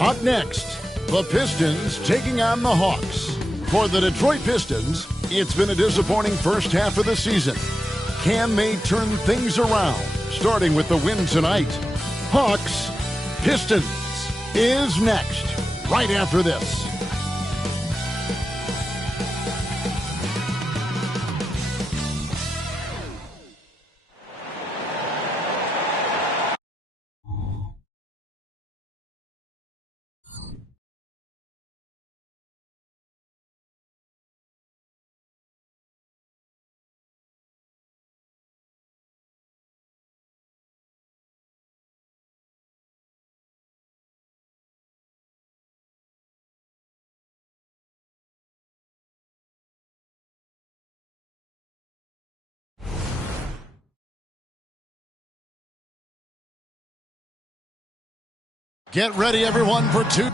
Up next, the Pistons taking on the Hawks. For the Detroit Pistons, it's been a disappointing first half of the season. Can they turn things around, starting with the win tonight? Hawks, Pistons is next, right after this. Get ready, everyone, for two.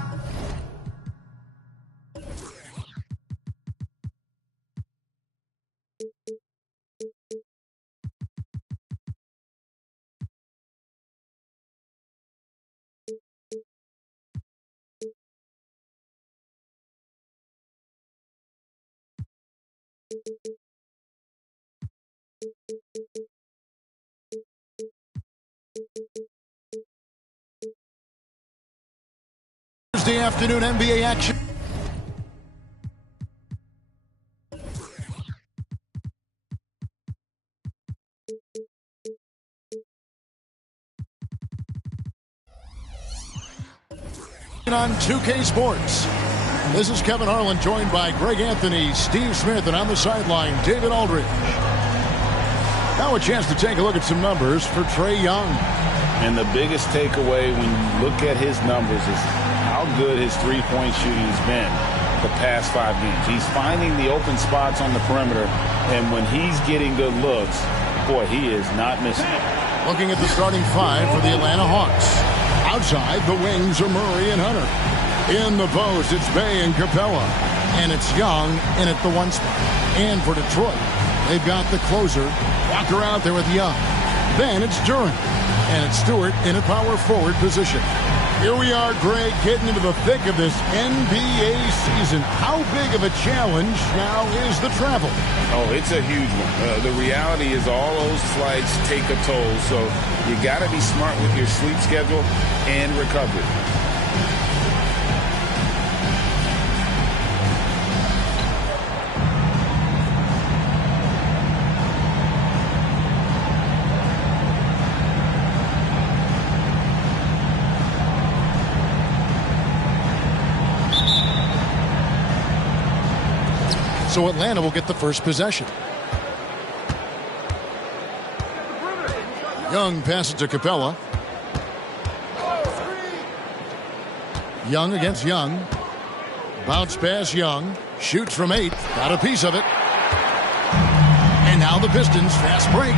Thursday afternoon NBA action. On 2K Sports. This is Kevin Harlan, joined by Greg Anthony, Steve Smith, and on the sideline, David Aldridge. Now a chance to take a look at some numbers for Trae Young. And the biggest takeaway when you look at his numbers is how good his three-point shooting has been the past 5 games. He's finding the open spots on the perimeter, and when he's getting good looks, boy, he is not missing it. Looking at the starting five for the Atlanta Hawks. Outside, the wings are Murray and Hunter. In the post, it's Bay and Capella. And it's Young in at the one spot. And for Detroit, they've got the closer, Walker, out there with Young. Then it's Durant. And it's Stewart in a power forward position. Here we are, Greg, getting into the thick of this NBA season. How big of a challenge now is the travel? Oh, it's a huge one. The reality is all those flights take a toll, so you got to be smart with your sleep schedule and recovery. So Atlanta will get the first possession. Young passes to Capella. Young against Young. Bounce pass, Young. Shoots from 8. Got a piece of it. And now the Pistons fast break.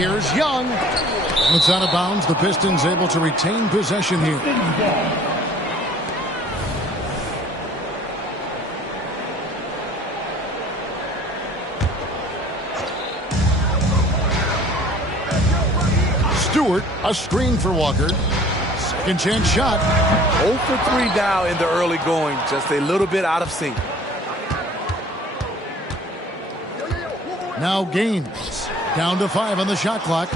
Here's Young. It's out of bounds. The Pistons able to retain possession here. Stewart, a screen for Walker. Second chance shot. 0 for 3 now in the early going. Just a little bit out of sync. Now Gaines. Down to 5 on the shot clock.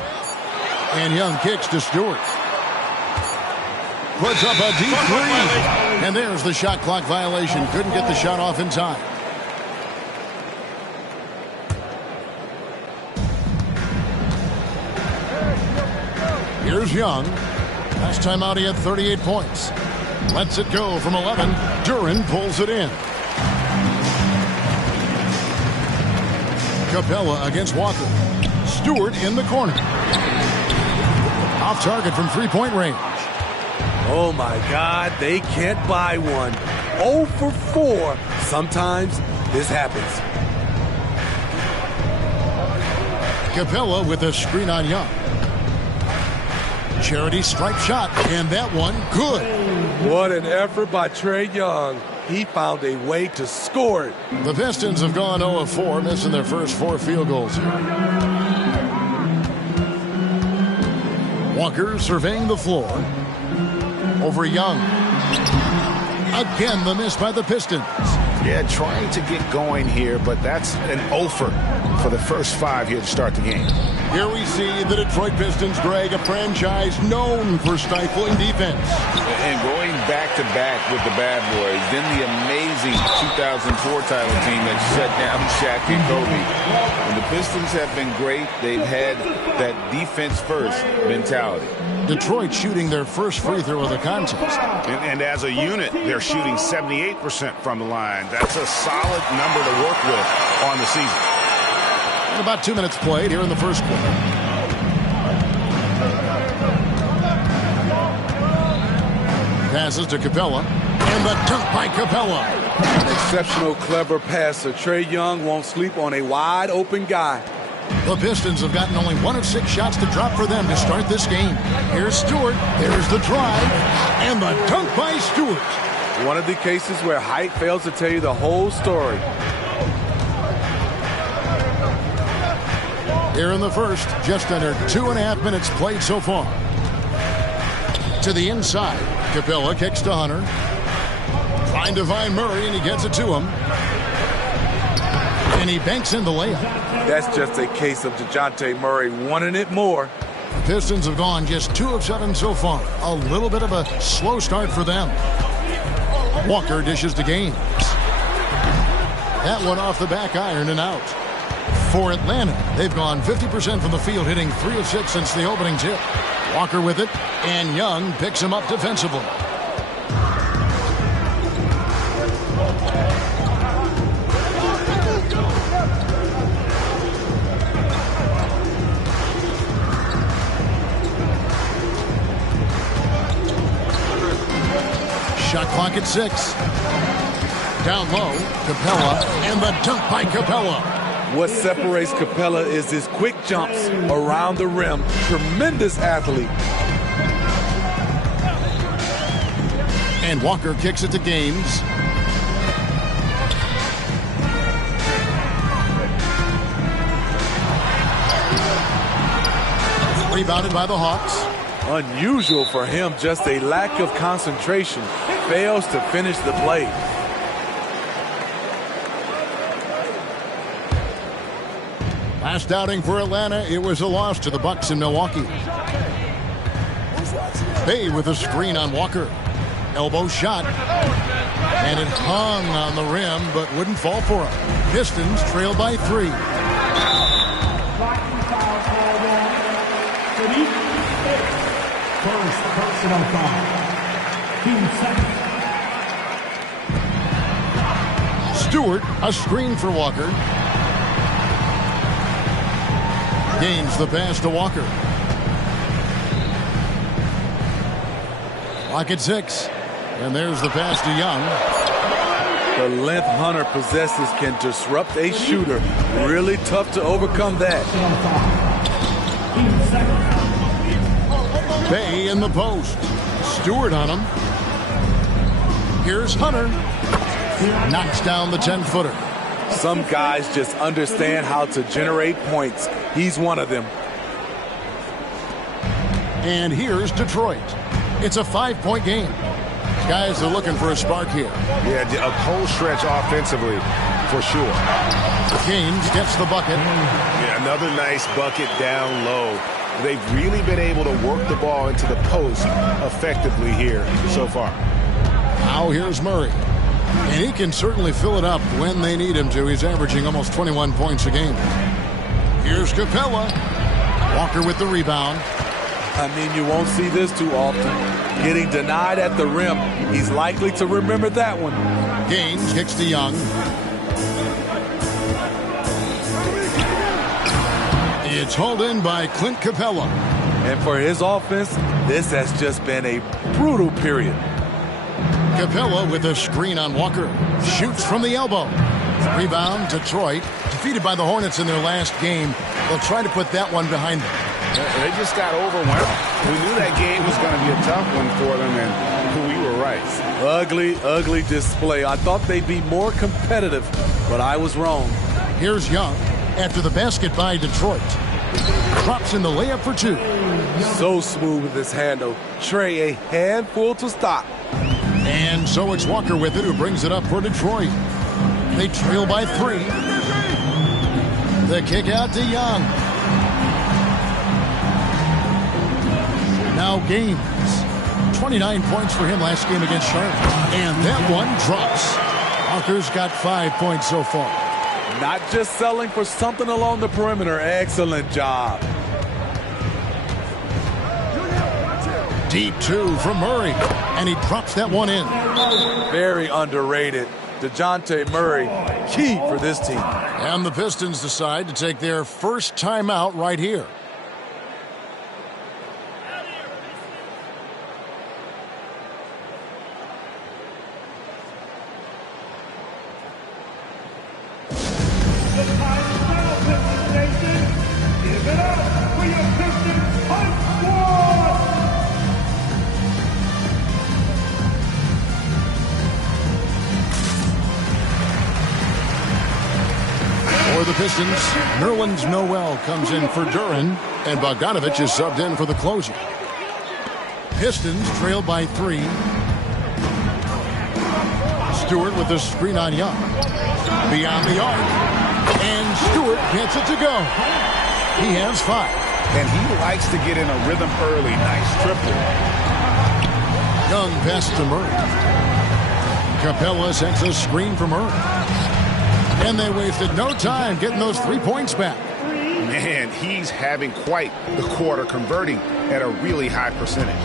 And Young kicks to Stewart. Puts up a deep three. And there's the shot clock violation. Couldn't get the shot off in time. Here's Young. Last time out he had 38 points. Lets it go from 11. Durant pulls it in. Capella against Walker. Stewart in the corner. Off target from three-point range. Oh my God, they can't buy one. 0 for 4. Sometimes this happens. Capella with a screen on Young. Charity stripe shot, and that one good. What an effort by Trae Young. He found a way to score it. The Pistons have gone 0 of 4, missing their first 4 field goals. Walker surveying the floor. Over Young. Again, the miss by the Pistons. Yeah, trying to get going here, but that's an offer for the first 5 here to start the game. Here we see the Detroit Pistons, Greg, a franchise known for stifling defense. And going back-to-back with the bad boys, then the amazing 2004 title team that shut down Shaq and Kobe. And the Pistons have been great. They've had that defense-first mentality. Detroit shooting their first free throw of the contest. And as a unit, they're shooting 78% from the line. That's a solid number to work with on the season. And about 2 minutes played here in the first quarter. Passes to Capella. And the dunk by Capella. An exceptional, clever passer. Trae Young won't sleep on a wide-open guy. The Pistons have gotten only 1 of 6 shots to drop for them to start this game. Here's Stewart. There's the drive. And the dunk by Stewart. One of the cases where height fails to tell you the whole story. Here in the first, just under 2.5 minutes played so far. To the inside. Capella kicks to Hunter. Trying to find Murray, and he gets it to him. And he banks in the layup. That's just a case of DeJounte Murray wanting it more. The Pistons have gone just 2 of 7 so far. A little bit of a slow start for them. Walker dishes to Gaines. That one off the back iron and out. For Atlanta, they've gone 50% from the field, hitting 3 of 6 since the opening tip. Walker with it, and Young picks him up defensively. Shot clock at 6. Down low, Capella, and the dunk by Capella. What separates Capella is his quick jumps around the rim. Tremendous athlete. And Walker kicks it to Gaines. Rebounded by the Hawks. Unusual for him, just a lack of concentration. Fails to finish the play. Last outing for Atlanta, it was a loss to the Bucks in Milwaukee. Bay with a screen on Walker. Elbow shot. And it hung on the rim, but wouldn't fall for him. Pistons trail by 3. First personal foul. 2 seconds. Stewart, a screen for Walker. Gains the pass to Walker. Clock at 6. And there's the pass to Young. The length Hunter possesses can disrupt a shooter. Really tough to overcome that. Bay in the post. Stewart on him. Here's Hunter. Knocks down the 10-footer. Some guys just understand how to generate points. He's one of them. And here's Detroit. It's a 5-point game. Guys are looking for a spark here. Yeah, a cold stretch offensively, for sure. Gaines gets the bucket. Yeah, another nice bucket down low. They've really been able to work the ball into the post effectively here so far. Now here's Murray. And he can certainly fill it up when they need him to. He's averaging almost 21 points a game. Here's Capella. Walker with the rebound. I mean, you won't see this too often. Getting denied at the rim. He's likely to remember that one. Gaines kicks to Young. It's hauled in by Clint Capella. And for his offense, this has just been a brutal period. Capella with a screen on Walker. Shoots from the elbow. Rebound, Detroit. Defeated by the Hornets in their last game. They'll try to put that one behind them. They just got overwhelmed. We knew that game was going to be a tough one for them, and we were right. Ugly, ugly display. I thought they'd be more competitive, but I was wrong. Here's Young after the basket by Detroit. Drops in the layup for 2. So smooth with his handle. Trey, a handful to stop. And so it's Walker with it, who brings it up for Detroit. They trail by 3. The kick out to Young. Now Gaines. 29 points for him last game against Charlotte. And that one drops. Walker's got 5 points so far. Not just selling for something along the perimeter. Excellent job. Deep 2 from Murray. And he drops that one in. Very underrated. DeJounte Murray, key for this team. And the Pistons decide to take their first timeout right here. The time is now, Pistons Nation. Give it up for your Pistons Hunt Squad! For the Pistons, Nerlens Noel comes in for Duran, and Bogdanovich is subbed in for the closure. Pistons trail by 3. Stewart with the screen on Young. Beyond the arc. And Stewart gets it to go. He has 5. And he likes to get in a rhythm early. Nice triple. Young pass to Murray. Capella sets a screen for Murray. And they wasted no time getting those 3 points back. Man, he's having quite the quarter, converting at a really high percentage.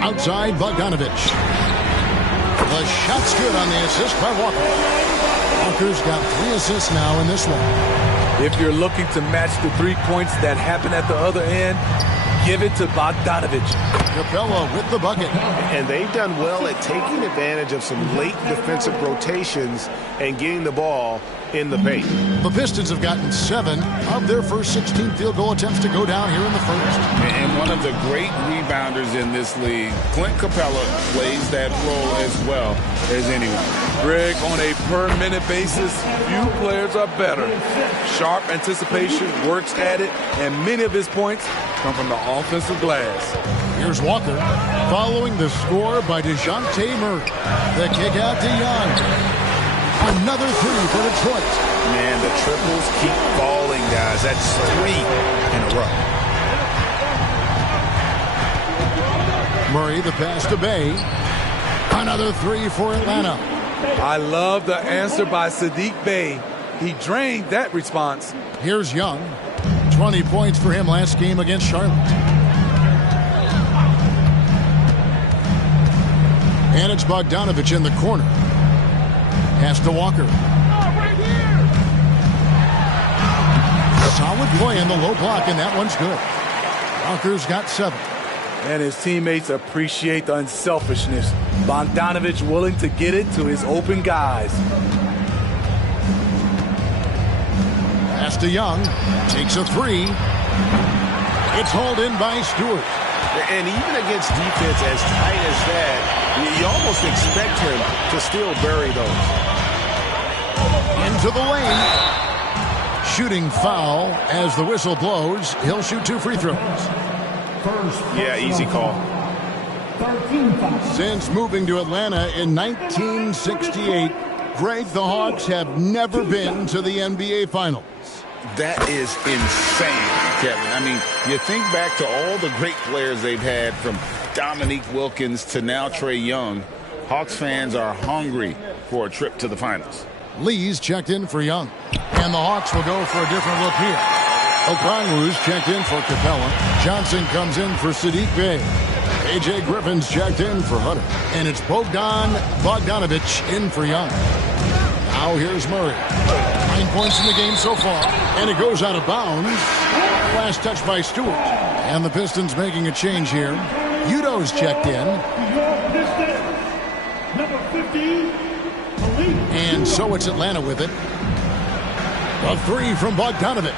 Outside Bogdanovich. The shot's good on the assist by Walker. Walker's got 3 assists now in this one. If you're looking to match the 3 points that happen at the other end, give it to Bogdanovich. Capella with the bucket. And they've done well at taking advantage of some late defensive rotations and getting the ball in the paint. The Pistons have gotten 7 of their first 16 field goal attempts to go down here in the first. And one of the great rebounders in this league, Clint Capella, plays that role as well as anyone. Greg, on a per-minute basis, few players are better. Sharp anticipation, works at it, and many of his points come from the offensive glass. Here's Walker, following the score by DeJounte Murray. The kick out to Young. Another 3 for Detroit. Man, the triples keep falling, guys. That's 3 in a row. Murray, the pass to Bay. Another 3 for Atlanta. I love the answer by Sadiq Bey. He drained that response. Here's Young. 20 points for him last game against Charlotte. And it's Bogdanovich in the corner. Pass to Walker. Solid play in the low block, and that one's good. Walker's got 7. And his teammates appreciate the unselfishness. Bogdanovich willing to get it to his open guys. Pass to Young. Takes a 3. It's hauled in by Stewart. And even against defense as tight as that, you almost expect him to still bury those. Into the lane. Shooting foul as the whistle blows. He'll shoot 2 free throws. Yeah, easy call. 13 fouls. Since moving to Atlanta in 1968, Greg, the Hawks have never been to the NBA Finals. That is insane, Kevin. I mean, you think back to all the great players they've had, from Dominique Wilkins to now Trae Young. Hawks fans are hungry for a trip to the finals. Lee's checked in for Young. And the Hawks will go for a different look here. Okongwu's checked in for Capella. Johnson comes in for Sadiq Bey. A.J. Griffin's checked in for Hunter. And it's Bogdanovich in for Young. Now here's Murray. 9 points in the game so far. And it goes out of bounds. Last touch by Stewart. And the Pistons making a change here. Udo's checked in. Number 15, And so it's Atlanta with it. A 3 from Bogdanovich.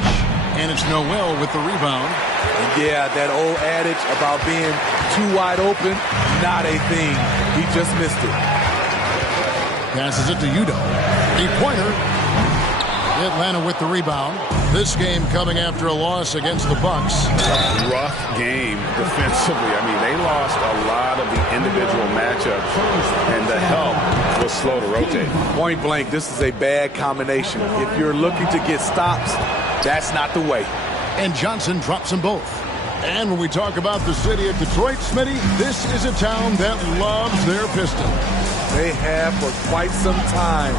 And it's Noel with the rebound. And yeah, that old adage about being too wide open, not a thing. He just missed it. Passes it to Udo. 3-pointer. Atlanta with the rebound. This game coming after a loss against the Bucks. A rough game defensively. I mean, they lost a lot of the individual matchups, and the help was slow to rotate. Point blank, this is a bad combination. If you're looking to get stops, that's not the way. And Johnson drops them both. And when we talk about the city of Detroit, Smitty, this is a town that loves their Pistons. They have for quite some time.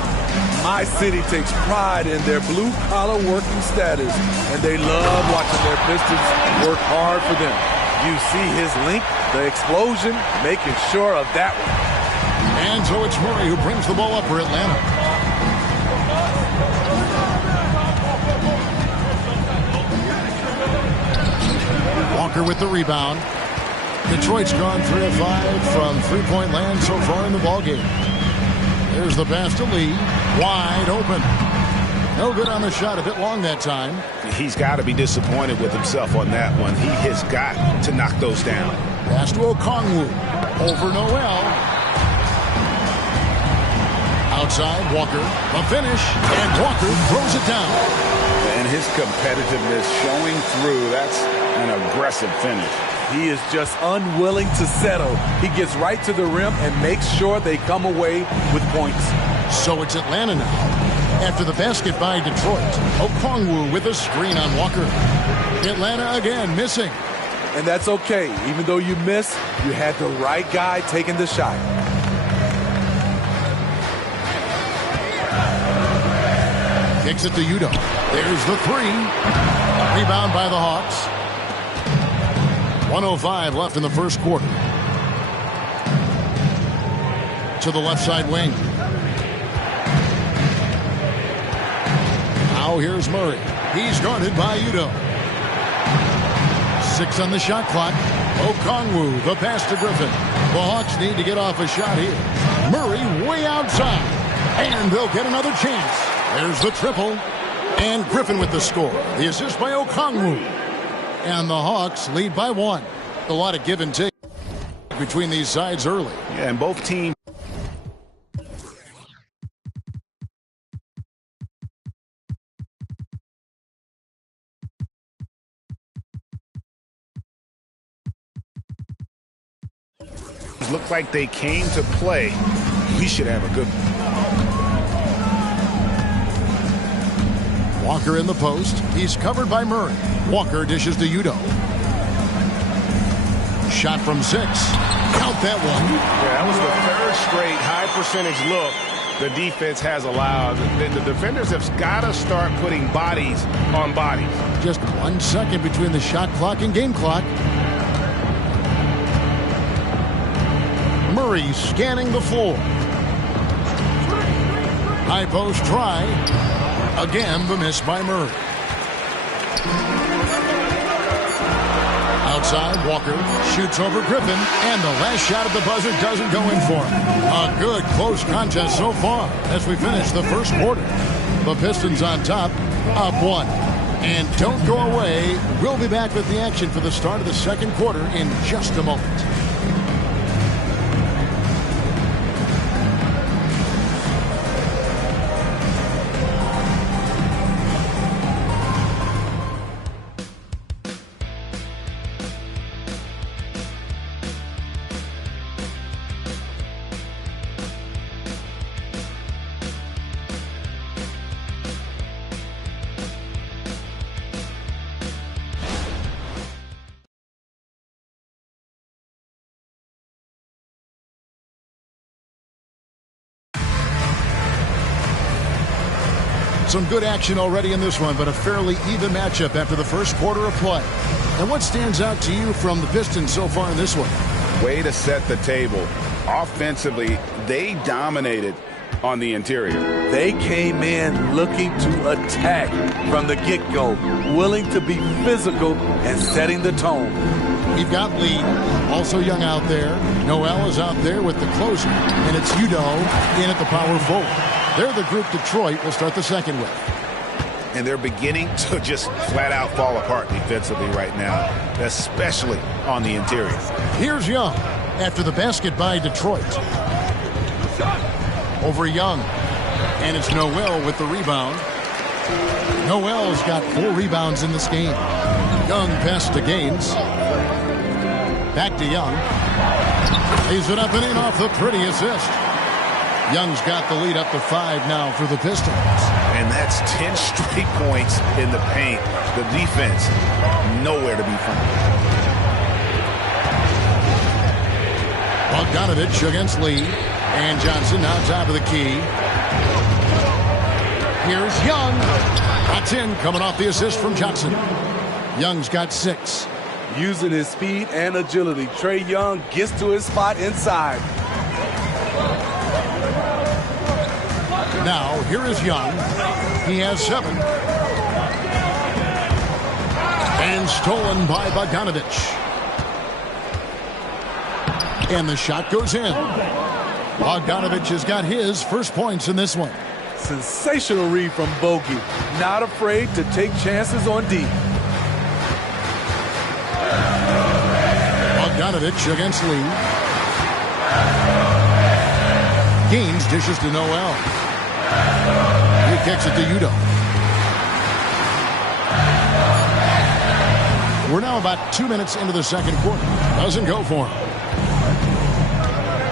My city takes pride in their blue-collar working status, and they love watching their Pistons work hard for them. You see his link, the explosion, making sure of that one. And so it's Murray who brings the ball up for Atlanta. Walker with the rebound. Detroit's gone 3 of 5 from three-point land so far in the ballgame. There's the pass to Lee. Wide open. No good on the shot. A bit long that time. He's got to be disappointed with himself on that one. He has got to knock those down. Pass to Okongwu. Over Noel. Outside, Walker. The finish. And Walker throws it down. And his competitiveness showing through. That's an aggressive finish. He is just unwilling to settle. He gets right to the rim and makes sure they come away with points. So it's Atlanta now. After the basket by Detroit, Okongwu with a screen on Walker. Atlanta again missing. And that's okay. Even though you miss, you had the right guy taking the shot. Kicks it to Udo. There's the three. Rebound by the Hawks. 1:05 left in the first quarter. To the left side wing. Now here's Murray. He's guarded by Udo. 6 on the shot clock. Okongwu, the pass to Griffin. The Hawks need to get off a shot here. Murray way outside. And they'll get another chance. There's the triple. And Griffin with the score. The assist by Okongwu. And the Hawks lead by 1. A lot of give and take between these sides early. Yeah, and both teams. Look like they came to play. We should have a good one. Walker in the post. He's covered by Murray. Walker dishes to Udo. Shot from 6. Count that one. Yeah, that was the third straight high percentage look the defense has allowed. The defenders have got to start putting bodies on bodies. Just 1 second between the shot clock and game clock. Murray scanning the floor. High post try. Again, the miss by Murray. Outside, Walker shoots over Griffin, and the last shot at the buzzer doesn't go in for him. A good, close contest so far as we finish the first quarter. The Pistons on top, up 1. And don't go away. We'll be back with the action for the start of the second quarter in just a moment. Some good action already in this one, but a fairly even matchup after the first quarter of play. And what stands out to you from the Pistons so far in this one? Way to set the table. Offensively, they dominated on the interior. They came in looking to attack from the get-go, willing to be physical and setting the tone. We've got Lee, also young out there. Noel is out there with the closer, and it's Udo in at the power forward. They're the group Detroit will start the second with. And they're beginning to just flat out fall apart defensively right now, especially on the interior. Here's Young after the basket by Detroit. Over Young. And it's Noel with the rebound. Noel's got 4 rebounds in this game. Young pass to Gaines. Back to Young. Lays it up and in off the pretty assist. Young's got the lead up to 5 now for the Pistons. And that's 10 straight points in the paint. The defense, nowhere to be found. Bogdanovich against Lee. And Johnson now top of the key. Here's Young. That's in, coming off the assist from Johnson. Young's got 6. Using his speed and agility, Trae Young gets to his spot inside. Now, here is Young. He has 7. And stolen by Bogdanovich. And the shot goes in. Bogdanovich has got his first points in this one. Sensational read from Bogey. Not afraid to take chances on D. Bogdanovich against Lee. Gaines dishes to Noel. He kicks it to Udo. We're now about 2 minutes into the second quarter. Doesn't go for him.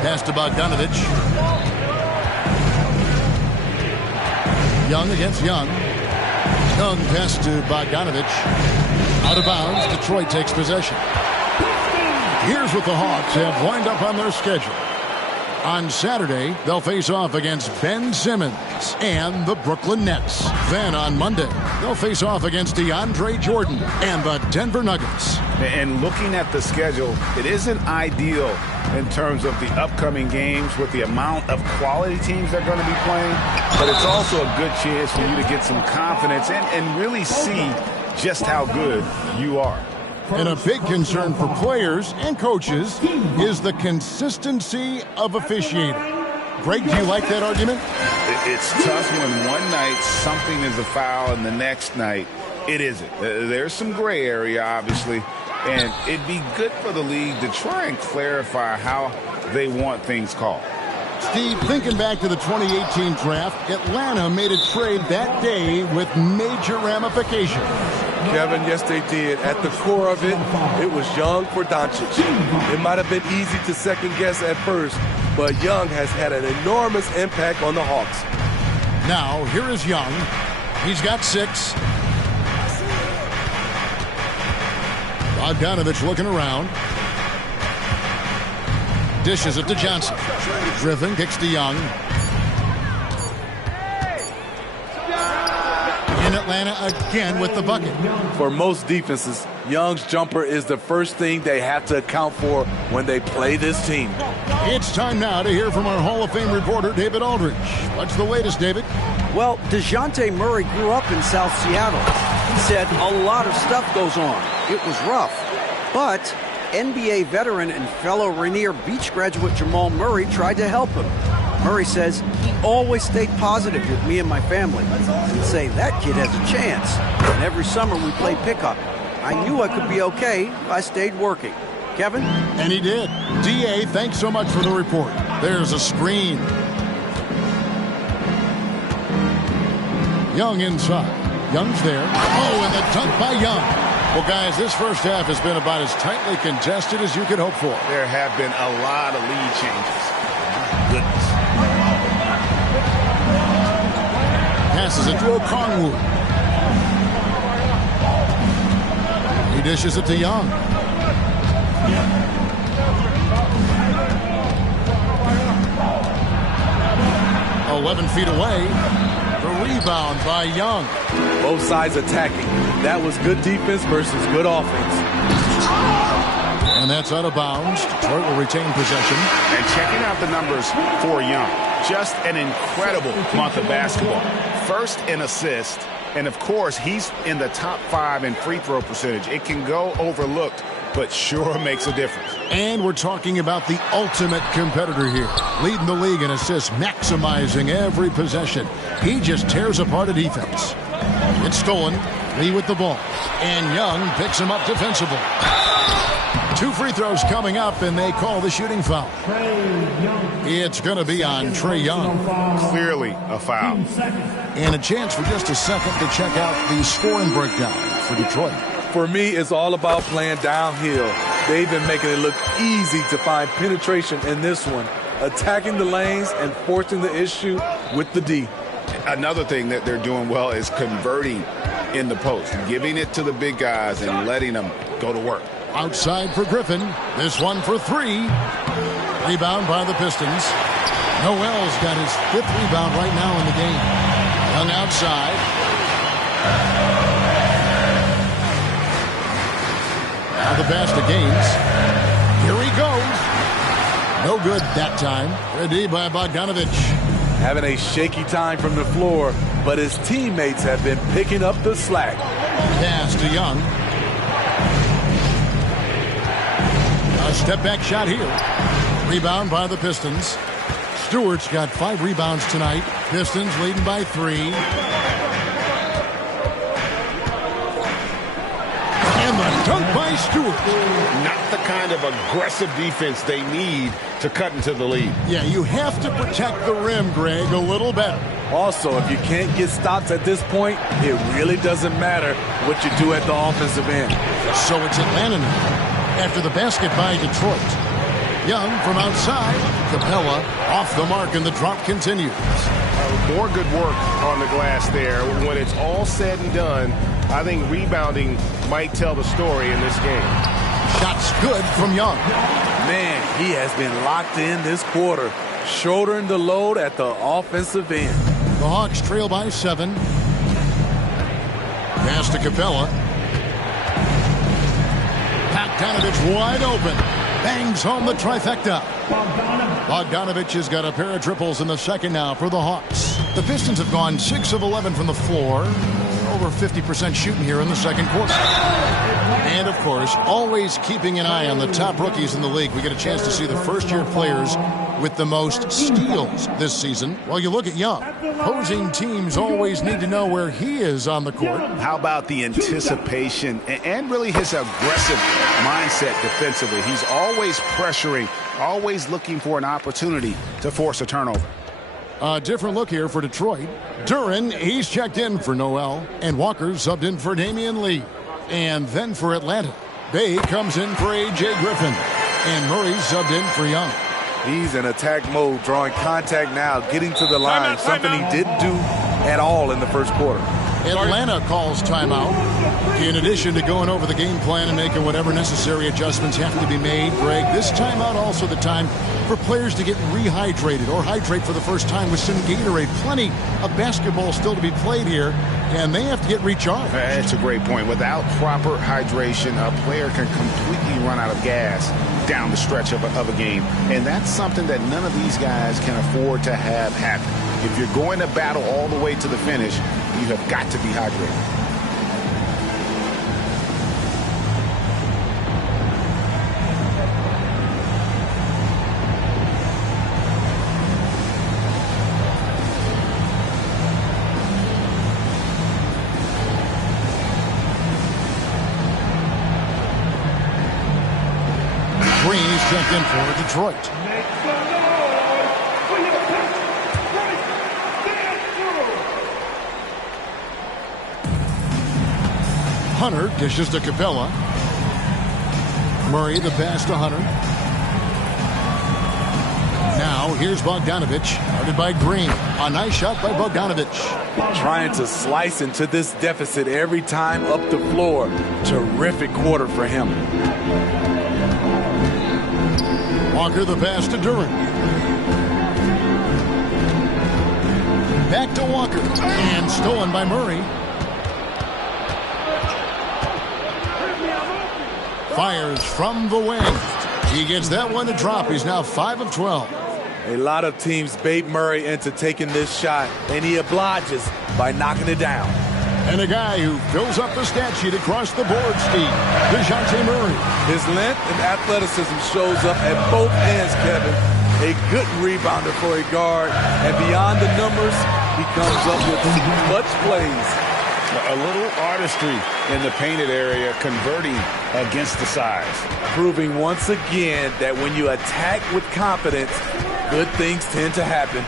Pass to Bogdanovich. Young against Young. Young pass to Bogdanovich. Out of bounds. Detroit takes possession. Here's what the Hawks have lined up on their schedule. On Saturday, they'll face off against Ben Simmons and the Brooklyn Nets. Then on Monday, they'll face off against DeAndre Jordan and the Denver Nuggets. And looking at the schedule, it isn't ideal in terms of the upcoming games with the amount of quality teams they're going to be playing. But it's also a good chance for you to get some confidence and really see just how good you are. And a big concern for players and coaches is the consistency of officiating. Greg, do you like that argument? It's tough when one night something is a foul and the next night it isn't. There's some gray area, obviously, and it'd be good for the league to try and clarify how they want things called. Steve, thinking back to the 2018 draft, Atlanta made a trade that day with major ramifications. Kevin, yes, they did. At the core of it, it was Young for Doncic. It might have been easy to second guess at first, but Young has had an enormous impact on the Hawks. Now, here is Young. He's got 6. Bogdanovich looking around. Dishes it to Johnson. Griffin kicks to Young. In Atlanta again with the bucket. For most defenses, Young's jumper is the first thing they have to account for when they play this team. It's time now to hear from our Hall of Fame reporter, David Aldridge. What's the latest, David? Well, DeJounte Murray grew up in South Seattle. He said a lot of stuff goes on. It was rough. But NBA veteran and fellow Rainier Beach graduate Jamal Murray tried to help him. Murray says he always stayed positive with me and my family. He'd say, that kid has a chance. And every summer we played pickup. I knew I could be okay if I stayed working. Kevin? And he did. D.A., thanks so much for the report. There's a screen. Young inside. Young's there. Oh, and the dunk by Young. Well, guys, this first half has been about as tightly contested as you could hope for. There have been a lot of lead changes. My goodness. Passes it to Okongwu. He dishes it to Young. "11 feet away. The rebound by Young. Both sides attacking. That was good defense versus good offense. And that's out of bounds. Detroit will retain possession. And checking out the numbers for Young. Just an incredible month of basketball. First in assists, and of course, he's in the top 5 in free throw percentage. It can go overlooked, but sure makes a difference. And we're talking about the ultimate competitor here. Leading the league in assists, maximizing every possession. He just tears apart a defense. It's stolen. Lee with the ball. And Young picks him up defensively. 2 free throws coming up, and they call the shooting foul. It's going to be on Trae Young. Clearly a foul. And a chance for just a second to check out the scoring breakdown for Detroit. For me, it's all about playing downhill. They've been making it look easy to find penetration in this one, attacking the lanes and forcing the issue with the D. Another thing that they're doing well is converting in the post, giving it to the big guys and letting them go to work. Outside for Griffin. This one for three. Rebound by the Pistons. Noel's got his 5th rebound right now in the game. Young outside. Now the pass to Gaines. Here he goes. No good that time. Ready by Bogdanovich. Having a shaky time from the floor, but his teammates have been picking up the slack. Pass to Young. A step-back shot here. Rebound by the Pistons. Stewart's got 5 rebounds tonight. Pistons leading by 3. And the dunk by Stewart. Not the kind of aggressive defense they need to cut into the lead. Yeah, you have to protect the rim, Greg, a little better. Also, if you can't get stops at this point, it really doesn't matter what you do at the offensive end. So it's Atlanta now. After the basket by Detroit. Young from outside. Capella off the mark, and the drop continues. More good work on the glass there. When it's all said and done, I think rebounding might tell the story in this game. Shots good from Young. Man, he has been locked in this quarter, shouldering the load at the offensive end. The Hawks trail by 7. Pass to Capella. Bogdanovich wide open. Bangs home the trifecta. Bogdanovich has got a pair of triples in the second now for the Hawks. The Pistons have gone 6 of 11 from the floor. Over 50% shooting here in the second quarter. And, of course, always keeping an eye on the top rookies in the league. We get a chance to see the first-year players with the most steals this season. Well, you look at Young. Opposing teams always need to know where he is on the court. How about the anticipation and really his aggressive mindset defensively? He's always pressuring, always looking for an opportunity to force a turnover. A different look here for Detroit. Duren, he's checked in for Noel, and Walker subbed in for Damian Lee. And then for Atlanta, Bay comes in for A.J. Griffin, and Murray subbed in for Young. He's in attack mode, drawing contact now, getting to the line, something he didn't do at all in the first quarter. Atlanta calls timeout. In addition to going over the game plan and making whatever necessary adjustments have to be made, Greg, this timeout also the time for players to get rehydrated or hydrate for the first time with some Gatorade. Plenty of basketball still to be played here, and they have to get recharged. That's a great point. Without proper hydration, a player can completely run out of gas down the stretch of a game. And that's something that none of these guys can afford to have happen. If you're going to battle all the way to the finish, you have got to be hydrated. Green is checked in for Detroit. Make some noise for your Pistons. Right, stand through. Hunter dishes to Capella. Murray the pass to Hunter. Now here's Bogdanovich, guarded by Green. A nice shot by Bogdanovich. Trying to slice into this deficit every time up the floor. Terrific quarter for him. Walker the pass to Duren. Back to Walker. And stolen by Murray. Fires from the wing. He gets that one to drop. He's now 5 of 12. A lot of teams bait Murray into taking this shot, and he obliges by knocking it down. And a guy who fills up the stat sheet across the board, Steve, DeJounte Murray. His length and athleticism shows up at both ends, Kevin. A good rebounder for a guard, and beyond the numbers, he comes up with clutch plays. A little artistry in the painted area, converting against the size. Proving once again that when you attack with confidence, good things tend to happen.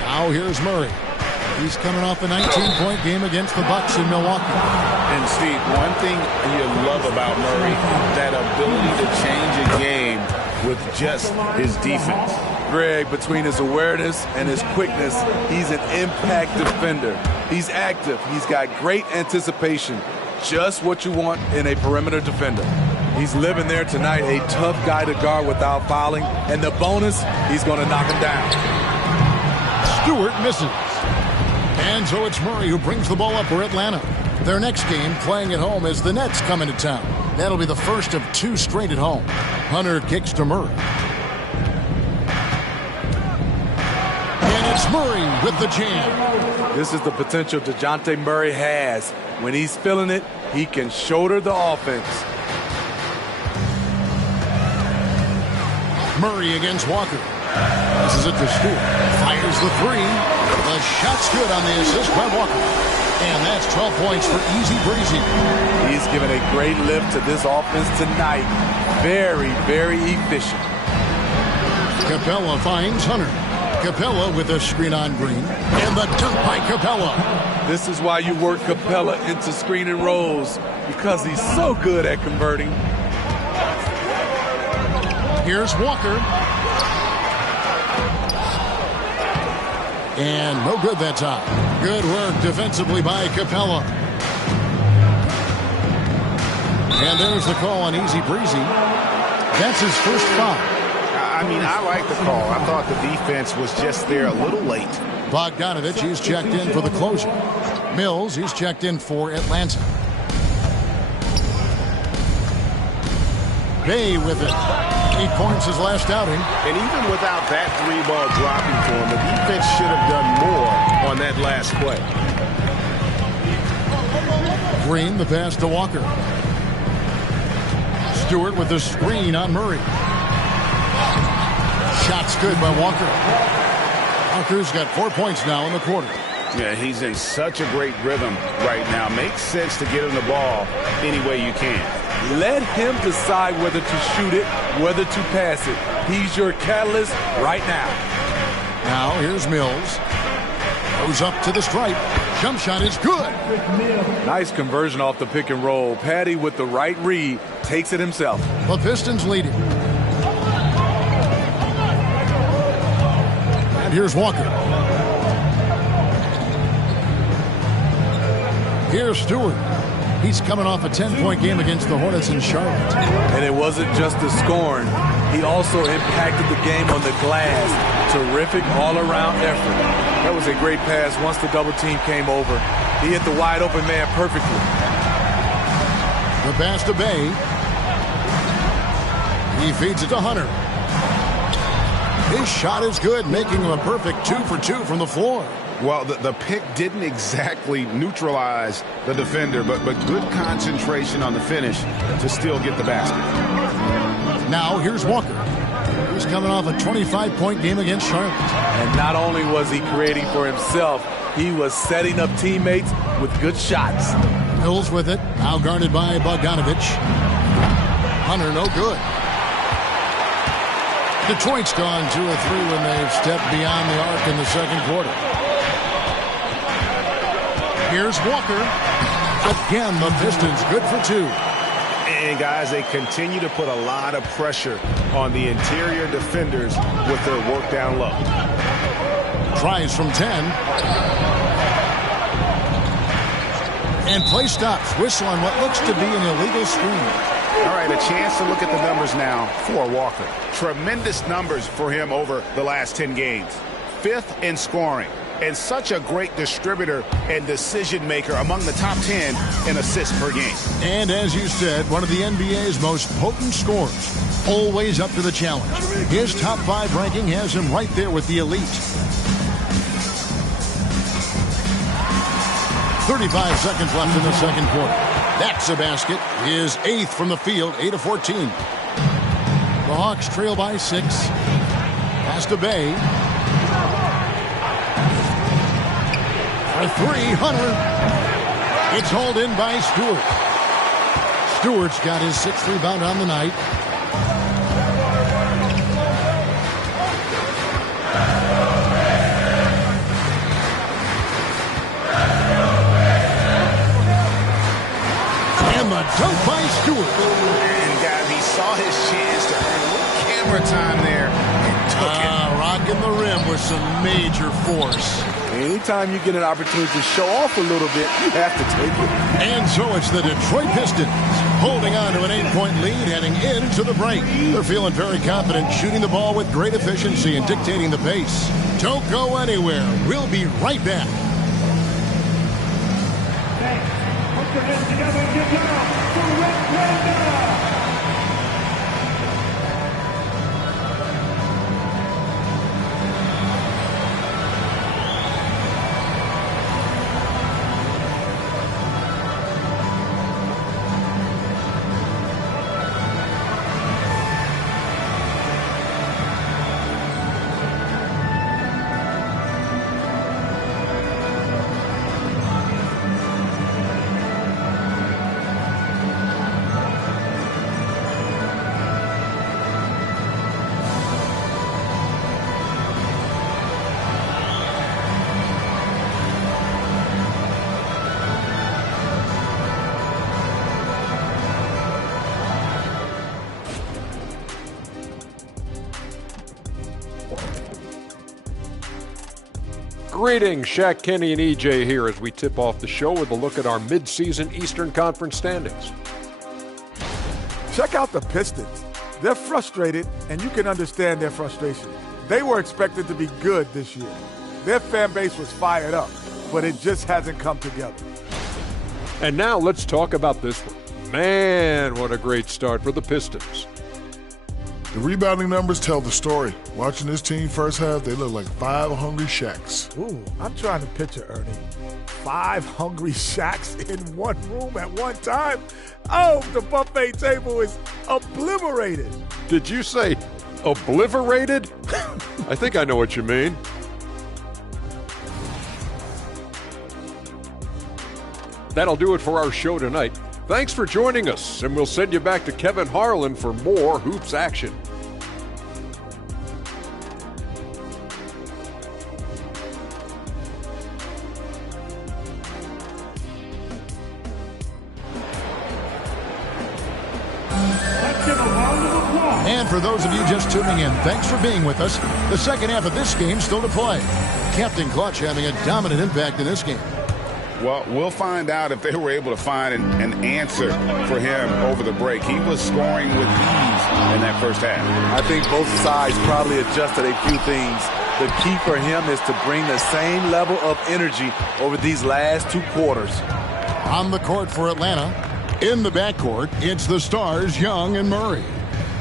Now here's Murray. He's coming off a 19-point game against the Bucks in Milwaukee. And Steve, one thing you love about Murray, that ability to change a game with just his defense. Greg, between his awareness and his quickness, he's an impact defender. He's active. He's got great anticipation. Just what you want in a perimeter defender. He's living there tonight, a tough guy to guard without fouling. And the bonus, he's going to knock him down. Stewart misses. And so it's Murray who brings the ball up for Atlanta. Their next game, playing at home, as the Nets come into town. That'll be the first of 2 straight at home. Hunter kicks to Murray. And it's Murray with the jam. This is the potential DeJounte Murray has. When he's feeling it, he can shoulder the offense. Murray against Walker. This is it to Stewart. Fires the 3. The shot's good on the assist by Walker. And that's 12 points for Easy Breezy. He's given a great lift to this offense tonight. Very, very efficient. Capella finds Hunter. Capella with a screen on Green. And the dunk by Capella. This is why you work Capella into screen and rolls, because he's so good at converting. Here's Walker. And no good that time. Good work defensively by Capella. And there's the call on Easy Breezy. That's his first foul. I mean, I like the call. I thought the defense was just there a little late. Bogdanovich, he's checked in for the closer. Mills, he's checked in for Atlanta. Bay with it. 8 points his last outing. And even without that 3-ball dropping for him, the defense should have done more on that last play. Green, the pass to Walker. Stewart with the screen on Murray. Shot's good by Walker. Walker's got 4 points now in the quarter. Yeah, he's in such a great rhythm right now. Makes sense to get him the ball any way you can. Let him decide whether to shoot it, whether to pass it. He's your catalyst right now. Now here's Mills. Goes up to the stripe. Jump shot is good. Nice conversion off the pick and roll. Patty with the right read takes it himself. The Pistons leading. And here's Walker. Here's Stewart. He's coming off a 10-point game against the Hornets in Charlotte. And it wasn't just the scoring. He also impacted the game on the glass. Terrific all-around effort. That was a great pass once the double team came over. He hit the wide-open man perfectly. The pass to Bay. He feeds it to Hunter. His shot is good, making him a perfect 2 for 2 from the floor. Well, the pick didn't exactly neutralize the defender, but good concentration on the finish to still get the basket. Now here's Walker. He's coming off a 25-point game against Charlotte. And not only was he creating for himself, he was setting up teammates with good shots. Mills with it, now guarded by Bogdanovich. Hunter, no good. Detroit's gone 2 of 3 when they've stepped beyond the arc in the second quarter. Here's Walker. Again, the Pistons good for 2. And, guys, they continue to put a lot of pressure on the interior defenders with their work down low. Tries from 10. And play stops. Whistle on what looks to be an illegal screen. All right, a chance to look at the numbers now for Walker. Tremendous numbers for him over the last 10 games. 5th in scoring. And such a great distributor and decision maker, among the top 10 in assists per game. And as you said, one of the NBA's most potent scorers. Always up to the challenge. His top 5 ranking has him right there with the elite. 35 seconds left in the second quarter. That's a basket. His 8th from the field, 8 of 14. The Hawks trail by 6. Pass to Bay. For 3, Hunter. It's hauled in by Stewart. Stewart's got his 6th rebound on the night. Stewart. And guys, he saw his chance to earn a little camera time there and took it. Rocking the rim with some major force. Anytime you get an opportunity to show off a little bit, you have to take it. And so it's the Detroit Pistons holding on to an 8-point lead heading into the break. They're feeling very confident, shooting the ball with great efficiency and dictating the pace. Don't go anywhere. We'll be right back. Put your hands together and get down for Red Panda. Greetings, Shaq, Kenny, and EJ here as we tip off the show with a look at our midseason Eastern Conference standings. Check out the Pistons. They're frustrated, and you can understand their frustration. They were expected to be good this year. Their fan base was fired up, but it just hasn't come together. And now let's talk about this one. Man, what a great start for the Pistons. The rebounding numbers tell the story. Watching this team first half, they look like 5 hungry Shaqs. Ooh, I'm trying to picture, Ernie. 5 hungry Shaqs in one room at one time. Oh, the buffet table is obliterated. Did you say obliterated? I think I know what you mean. That'll do it for our show tonight. Thanks for joining us, and we'll send you back to Kevin Harlan for more hoops action. And for those of you just tuning in, thanks for being with us. The second half of this game still to play. Captain Clutch having a dominant impact in this game. Well, we'll find out if they were able to find an answer for him over the break. He was scoring with ease in that first half. I think both sides probably adjusted a few things. The key for him is to bring the same level of energy over these last 2 quarters. On the court for Atlanta. In the backcourt, it's the Stars, Young and Murray.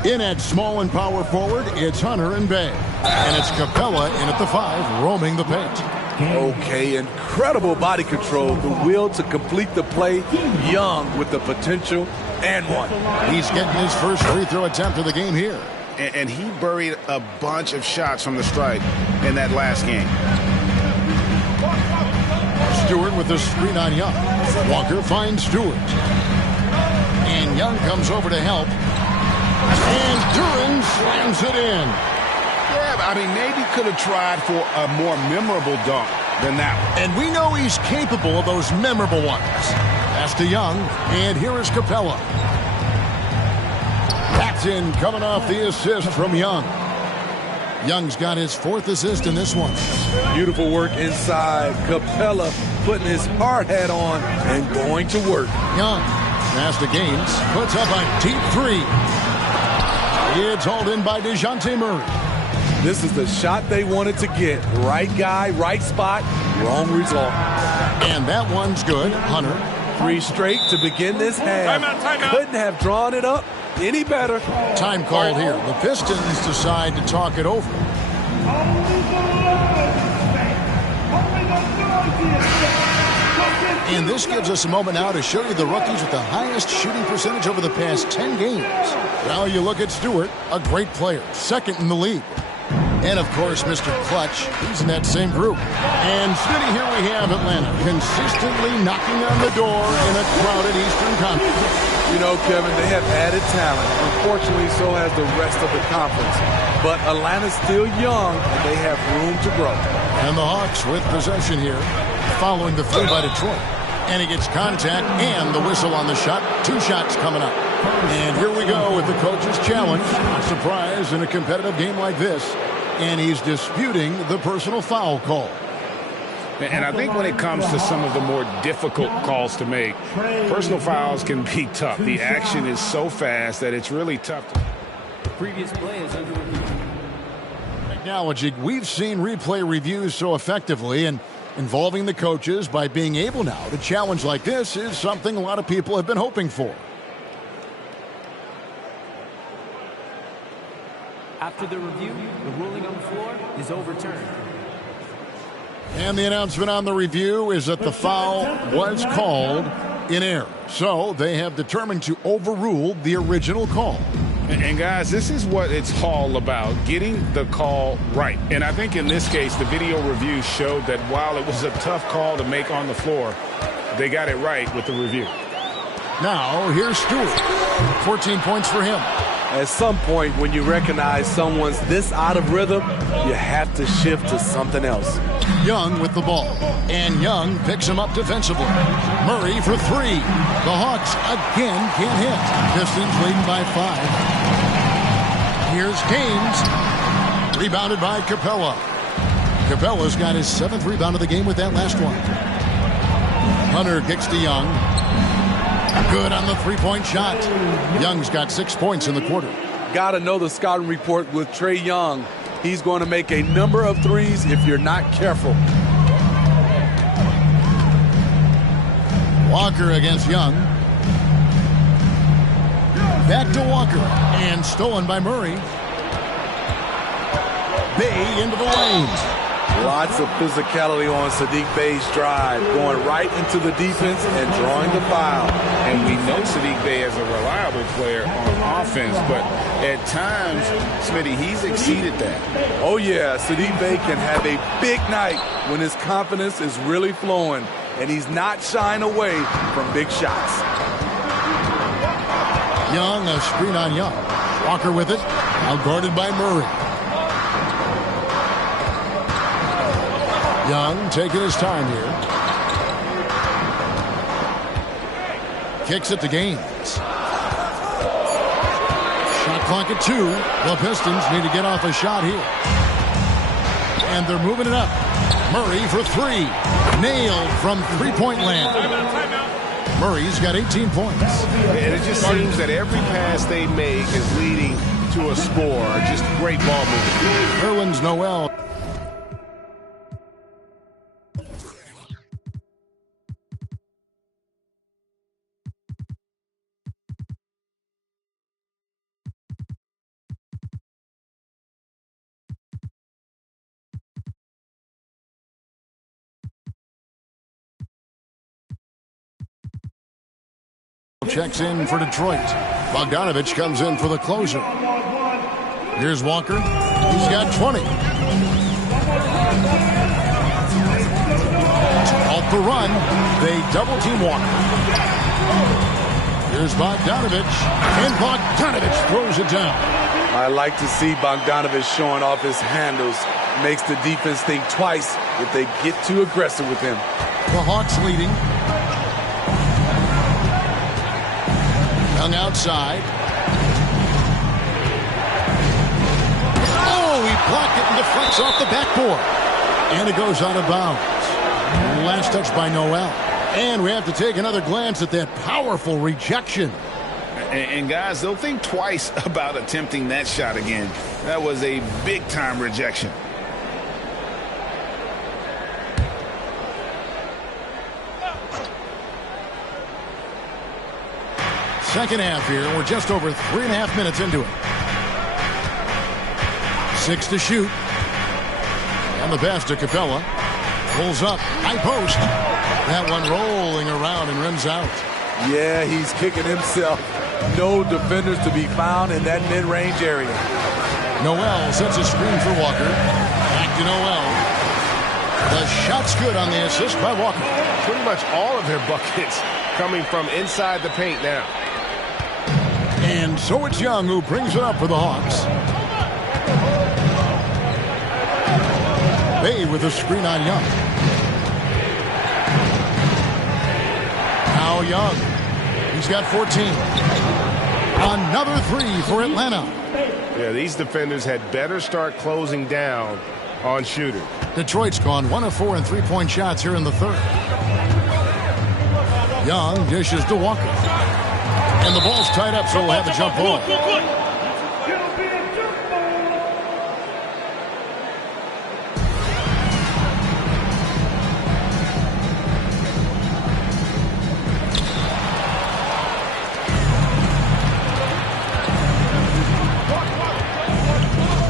In at small and power forward, it's Hunter and Bay. And it's Capella in at the 5, roaming the paint. Okay, incredible body control, the will to complete the play. Young with the potential and one. He's getting his first free throw attempt of the game here. And he buried a bunch of shots from the stripe in that last game. Stewart with the screen on Young. Walker finds Stewart. And Young comes over to help. And Duran slams it in. Yeah, I mean, maybe could have tried for a more memorable dunk than that one. And we know he's capable of those memorable ones. Pass to Young, and here is Capella. That's in, coming off the assist from Young. Young's got his 4th assist in this one. Beautiful work inside. Capella putting his hard hat on and going to work. Young, pass to Gaines, puts up a deep 3. It's hauled in by DeJounte Murray. This is the shot they wanted to get. Right guy, right spot, wrong result. And that one's good. Hunter. 3 straight to begin this half. Timeout. Couldn't have drawn it up any better. Time called here. The Pistons decide to talk it over. And this gives us a moment now to show you the rookies with the highest shooting percentage over the past 10 games. Now you look at Stewart, a great player, 2nd in the league. And, of course, Mr. Clutch, he's in that same group. And, Smitty, here we have Atlanta consistently knocking on the door in a crowded Eastern Conference. You know, Kevin, they have added talent. Unfortunately, so has the rest of the conference. But Atlanta's still young, and they have room to grow. And the Hawks with possession here, following the 3 by Detroit. And he gets contact and the whistle on the shot. 2 shots coming up. And here we go with the coach's challenge. A surprise in a competitive game like this. And he's disputing the personal foul call. And I think when it comes to some of the more difficult calls to make, personal fouls can be tough. The action is so fast that it's really tough. Previous play is under review. Technology, we've seen replay reviews so effectively, and involving the coaches by being able now to challenge like this is something a lot of people have been hoping for. After the review, the ruling on the floor is overturned. And the announcement on the review is that the foul was called in error. So they have determined to overrule the original call. And guys, this is what it's all about, getting the call right. And I think in this case, the video review showed that while it was a tough call to make on the floor, they got it right with the review. Now, here's Stewart. 14 points for him. At some point, when you recognize someone's this out of rhythm, you have to shift to something else. Young with the ball. And Young picks him up defensively. Murray for three. The Hawks again can't hit. Pistons leading by 5. Here's Gaines. Rebounded by Capella. Capella's got his 7th rebound of the game with that last one. Hunter kicks to Young. Good on the three-point shot. Young's got 6 points in the quarter. Got to know the scouting report with Trae Young. He's going to make a number of threes if you're not careful. Walker against Young. Back to Walker. And stolen by Murray. Bay into the lane. Lots of physicality on Sadiq Bey's drive, going right into the defense and drawing the foul. And we know Sadiq Bey is a reliable player on offense, but at times, Smitty, he's exceeded that. Oh, yeah, Sadiq Bey can have a big night when his confidence is really flowing, and he's not shying away from big shots. Young, a screen on Young. Walker with it, now guarded by Murray. Young taking his time here. Kicks it to Gaines. Shot clock at 2. The Pistons need to get off a shot here. And they're moving it up. Murray for 3. Nailed from three-point land. Murray's got 18 points. And it just seems that every pass they make is leading to a score. Just great ball movement. Nerlens Noel. Checks in for Detroit. Bogdanovich comes in for the closer. Here's Walker. He's got 20. Off the run. They double-team Walker. Here's Bogdanovich. And Bogdanovich throws it down. I like to see Bogdanovich showing off his handles. Makes the defense think twice if they get too aggressive with him. The Hawks leading. Young outside. Oh, he blocked it and deflects off the backboard. And it goes out of bounds. Last touch by Noel. And we have to take another glance at that powerful rejection. And guys, they'll think twice about attempting that shot again. That was a big-time rejection. Second half here. We're just over 3.5 minutes into it. 6 to shoot. And the pass to Capella. Pulls up. High post. That one rolling around and rims out. Yeah, he's kicking himself. No defenders to be found in that mid-range area. Noel sets a screen for Walker. Back to Noel. The shot's good on the assist by Walker. Pretty much all of their buckets coming from inside the paint now. And so it's Young who brings it up for the Hawks. Bay with a screen on Young. Now Young. He's got 14. Another three for Atlanta. Yeah, these defenders had better start closing down on shooters. Detroit's gone 1 of 4 in three-point shots here in the third. Young dishes to Walker. And the ball's tied up, so we'll have a jump ball.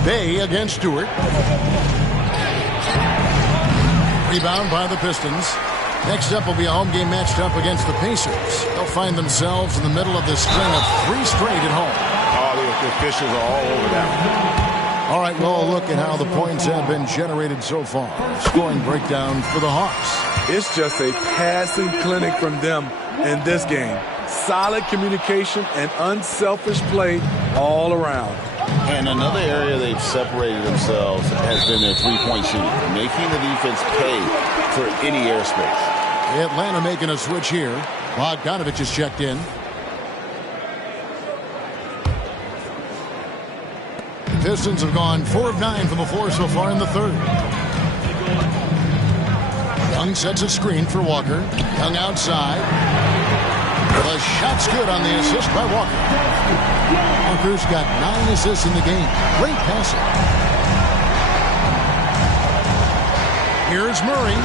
Bay against Stewart. Rebound by the Pistons. Next up will be a home game matched up against the Pacers. They'll find themselves in the middle of this string of 3 straight at home. Oh, the officials are all over that one. All right, well, look at how the points have been generated so far. Scoring breakdown for the Hawks. It's just a passing clinic from them in this game. Solid communication and unselfish play all around. And another area they've separated themselves has been their three-point shooting, making the defense pay for any airspace. Atlanta making a switch here. Bogdanovich is checked in. The Pistons have gone 4 of 9 from the floor so far in the third. Young sets a screen for Walker. Young outside. The shot's good on the assist by Walker. Walker's got 9 assists in the game. Great passing. Here's Murray.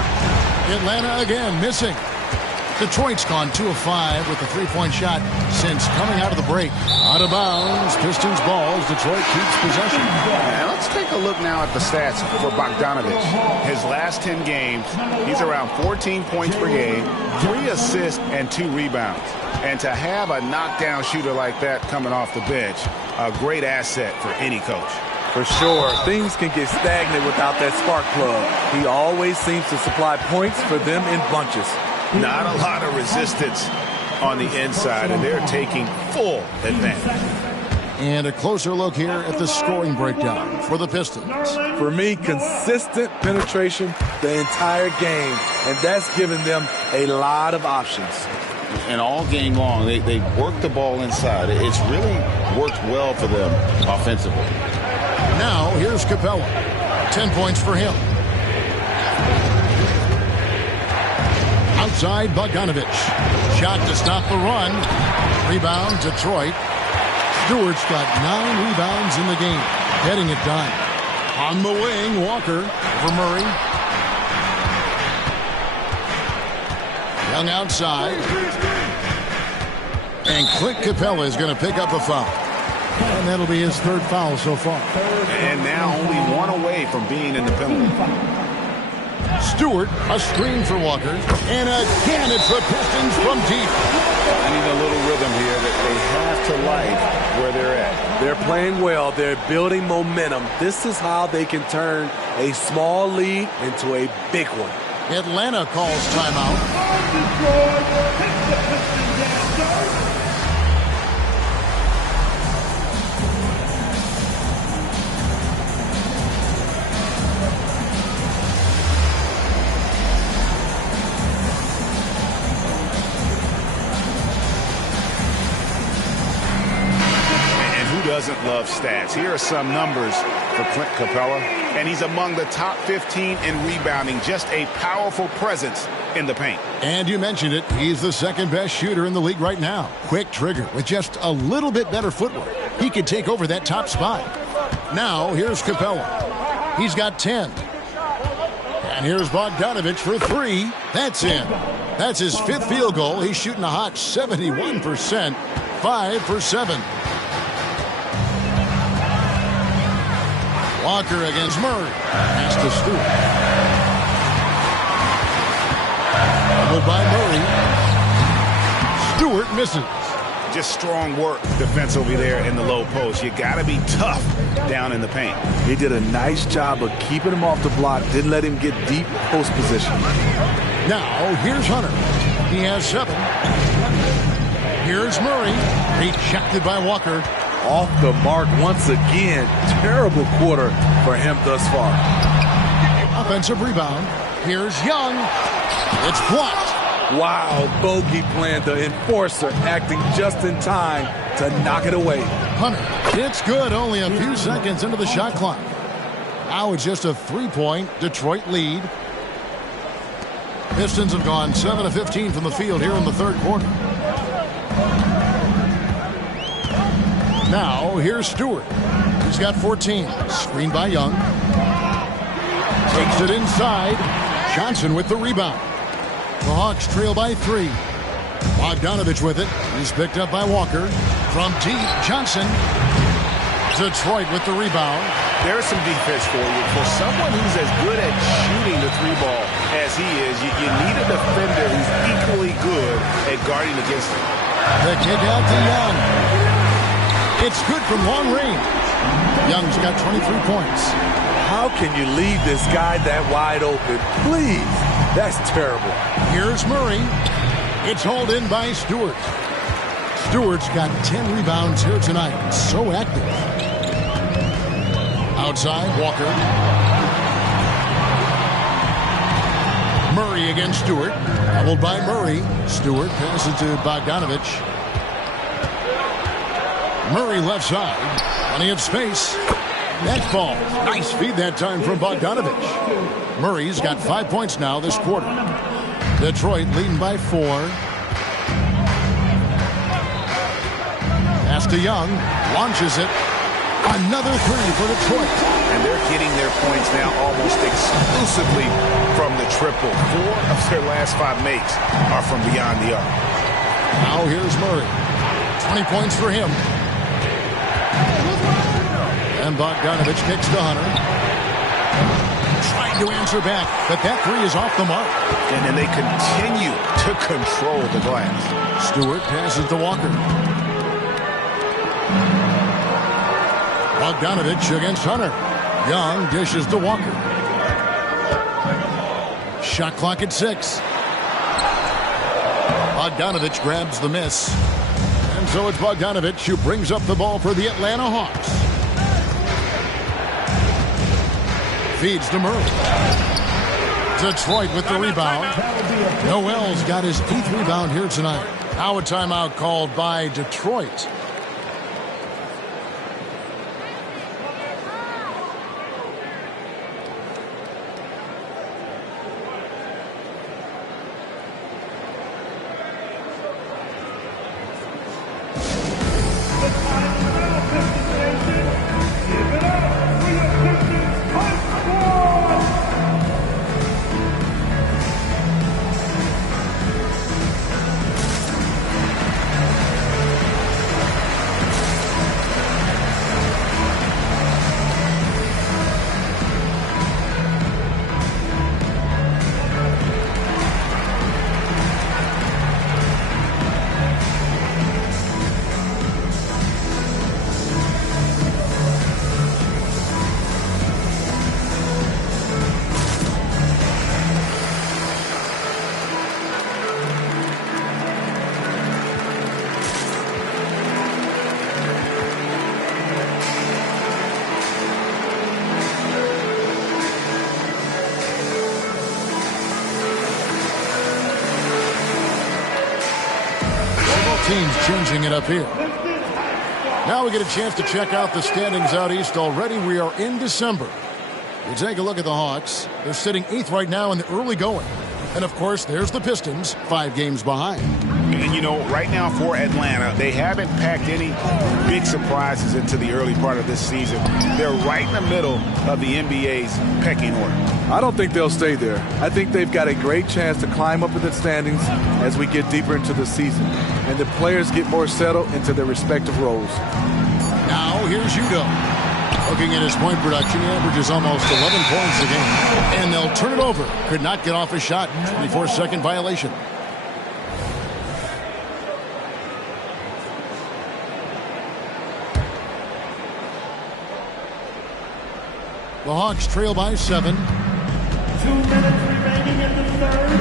Atlanta again missing. Detroit's gone 2 of 5 with the three-point shot since coming out of the break. Out of bounds. Pistons balls. Detroit keeps possession. And let's take a look now at the stats for Bogdanovich. His last 10 games, he's around 14 points per game, 3 assists, and 2 rebounds. And to have a knockdown shooter like that coming off the bench, a great asset for any coach. For sure, things can get stagnant without that spark plug. He always seems to supply points for them in bunches. Not a lot of resistance on the inside, and they're taking full advantage. And a closer look here at the scoring breakdown for the Pistons. For me, consistent penetration the entire game, and that's given them a lot of options. And all game long, they work the ball inside. It's really worked well for them offensively. Now, here's Capella. 10 points for him. Outside, Bogdanovich. Shot to stop the run. Rebound, Detroit. Stewart's got 9 rebounds in the game. Getting it done. On the wing, Walker for Murray. Young outside. And Clint Capella is going to pick up a foul. And that'll be his 3rd foul so far. And now only 1 away from being in the penalty. Stewart, a screen for Walker. And again, it's the Pistons from deep. Finding a little rhythm here that they have to like where they're at. They're playing well. They're building momentum. This is how they can turn a small lead into a big one. Atlanta calls timeout. Doesn't love stats. Here are some numbers for Clint Capella, and he's among the top 15 in rebounding. Just a powerful presence in the paint. And you mentioned it, he's the 2nd best shooter in the league right now. Quick trigger with just a little bit better footwork. He could take over that top spot. Now, here's Capella. He's got 10. And here's Bogdanovich for 3. That's in. That's his 5th field goal. He's shooting a hot 71%. 5 for 7. Walker against Murray. Pass to Stewart. Doubled by Murray. Stewart misses. Just strong work defensively there in the low post. You got to be tough down in the paint. He did a nice job of keeping him off the block. Didn't let him get deep post position. Now, here's Hunter. He has 7. Here's Murray. Rejected by Walker. Off the mark once again. Terrible quarter for him thus far. Offensive rebound. Here's Young. It's blocked. Wow, bogey plan, the enforcer acting just in time to knock it away. Hunter, it's good, only a few seconds into the shot clock. Now it's just a 3-point Detroit lead. Pistons have gone 7 of 15 from the field here in the third quarter. Now, here's Stewart. He's got 14. Screened by Young. Takes it inside. Johnson with the rebound. The Hawks trail by 3. Bogdanovich with it. He's picked up by Walker. From deep, Johnson. Detroit with the rebound. There's some defense for you. For someone who's as good at shooting the 3-ball as he is, you need a defender who's equally good at guarding against him. The kick out to Young. It's good from long range. Young's got 23 points. How can you leave this guy that wide open? Please. That's terrible. Here's Murray. It's hauled in by Stewart. Stewart's got 10 rebounds here tonight. So active. Outside, Walker. Murray against Stewart. Doubled by Murray. Stewart passes to Bogdanovich. Murray left side. Plenty of space. That ball. Nice feed that time from Bogdanovich. Murray's got 5 points now this quarter. Detroit leading by 4. Pass to Young. Launches it. Another 3 for Detroit. And they're getting their points now almost exclusively from the triple. 4 of their last 5 makes are from beyond the arc. Now here's Murray. 20 points for him. And Bogdanovich kicks to Hunter. Trying to answer back, but that 3 is off the mark. And then they continue to control the glass. Stewart passes to Walker. Bogdanovich against Hunter. Young dishes to Walker. Shot clock at 6. Bogdanovich grabs the miss. And so it's Bogdanovich who brings up the ball for the Atlanta Hawks. Feeds to Murray. Detroit with the rebound. Noel's got his 8th rebound here tonight. Now a timeout called by Detroit. Teams changing it up here. Now we get a chance to check out the standings out east. Already we are in December. We take a look at the Hawks. They're sitting 8th right now in the early going. And of course, there's the Pistons, 5 games behind. And you know, right now for Atlanta, they haven't packed any big surprises into the early part of this season. They're right in the middle of the NBA's pecking order. I don't think they'll stay there. I think they've got a great chance to climb up in the standings as we get deeper into the season and the players get more settled into their respective roles. Now here's Udo. Looking at his point production, he averages almost 11 points a game. And they'll turn it over. Could not get off a shot. 24-second violation. The Hawks trail by 7. 2 minutes remaining in the third.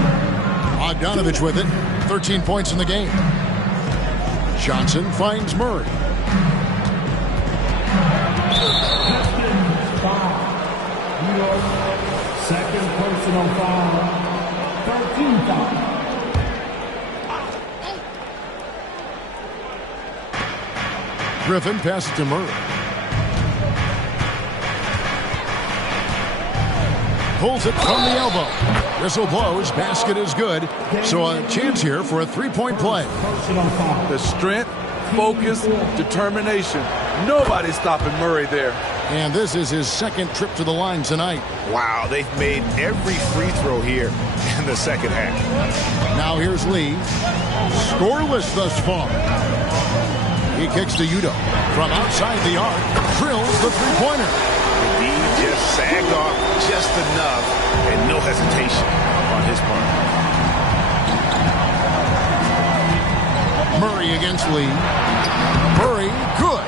Bogdanovich with it. 13 points in the game. Johnson finds Murray. Pistons 5. New York, second personal foul. 13 foul. Griffin passes to Murray. Pulls it from the elbow. Whistle blows. Basket is good. So a chance here for a three-point play. The strength, focus, determination. Nobody's stopping Murray there. And this is his second trip to the line tonight. Wow, they've made every free throw here in the second half. Now here's Lee. Scoreless thus far. He kicks to Udo. From outside the arc, drills the three-pointer. He just sagged off just enough and no hesitation on his part. Murray against Lee. Murray, good.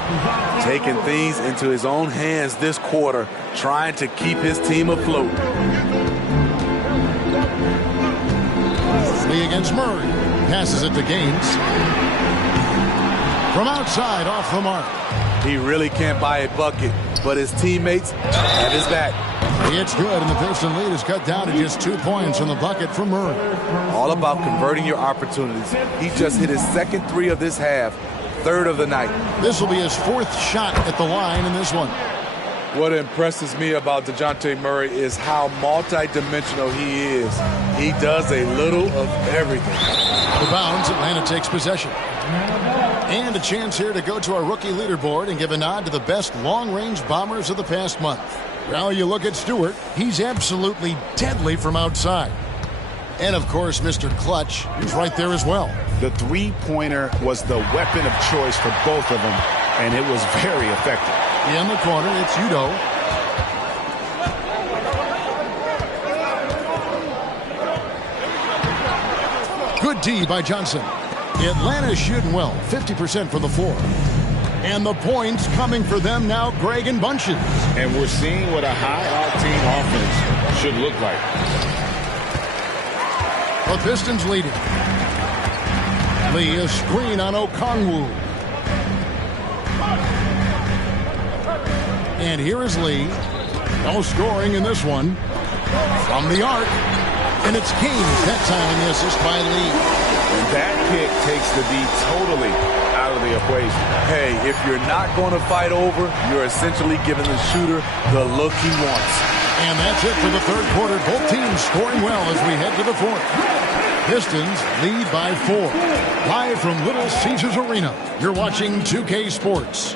Taking things into his own hands this quarter, trying to keep his team afloat. Lee against Murray. Passes it to Gaines. From outside, off the mark. He really can't buy a bucket, but his teammates have his back. It's good, and the Piston lead is cut down to just 2 points on the bucket from Murray. All about converting your opportunities. He just hit his second three of this half, third of the night. This will be his fourth shot at the line in this one. What impresses me about DeJounte Murray is how multi-dimensional he is. He does a little of everything. Out of bounds, Atlanta takes possession. And a chance here to go to our rookie leaderboard and give a nod to the best long-range bombers of the past month. Well, you look at Stewart, he's absolutely deadly from outside. And, of course, Mr. Clutch, he's right there as well. The three-pointer was the weapon of choice for both of them, and it was very effective. In the corner, it's Udo. Good D by Johnson. Atlanta's shooting well, 50% for the floor. And the points coming for them now, Greg and Bunches. And we're seeing what a high-octane offense should look like. The Pistons leading. Lee, a screen on Okongwu. And here is Lee. No scoring in this one. From the arc. And it's Gaines that time in the assist by Lee. And that kick takes the D totally out of the equation. Hey, if you're not going to fight over, you're essentially giving the shooter the look he wants. And that's it for the third quarter. Both teams scoring well as we head to the fourth. Pistons lead by 4. Live from Little Caesars Arena, you're watching 2K Sports.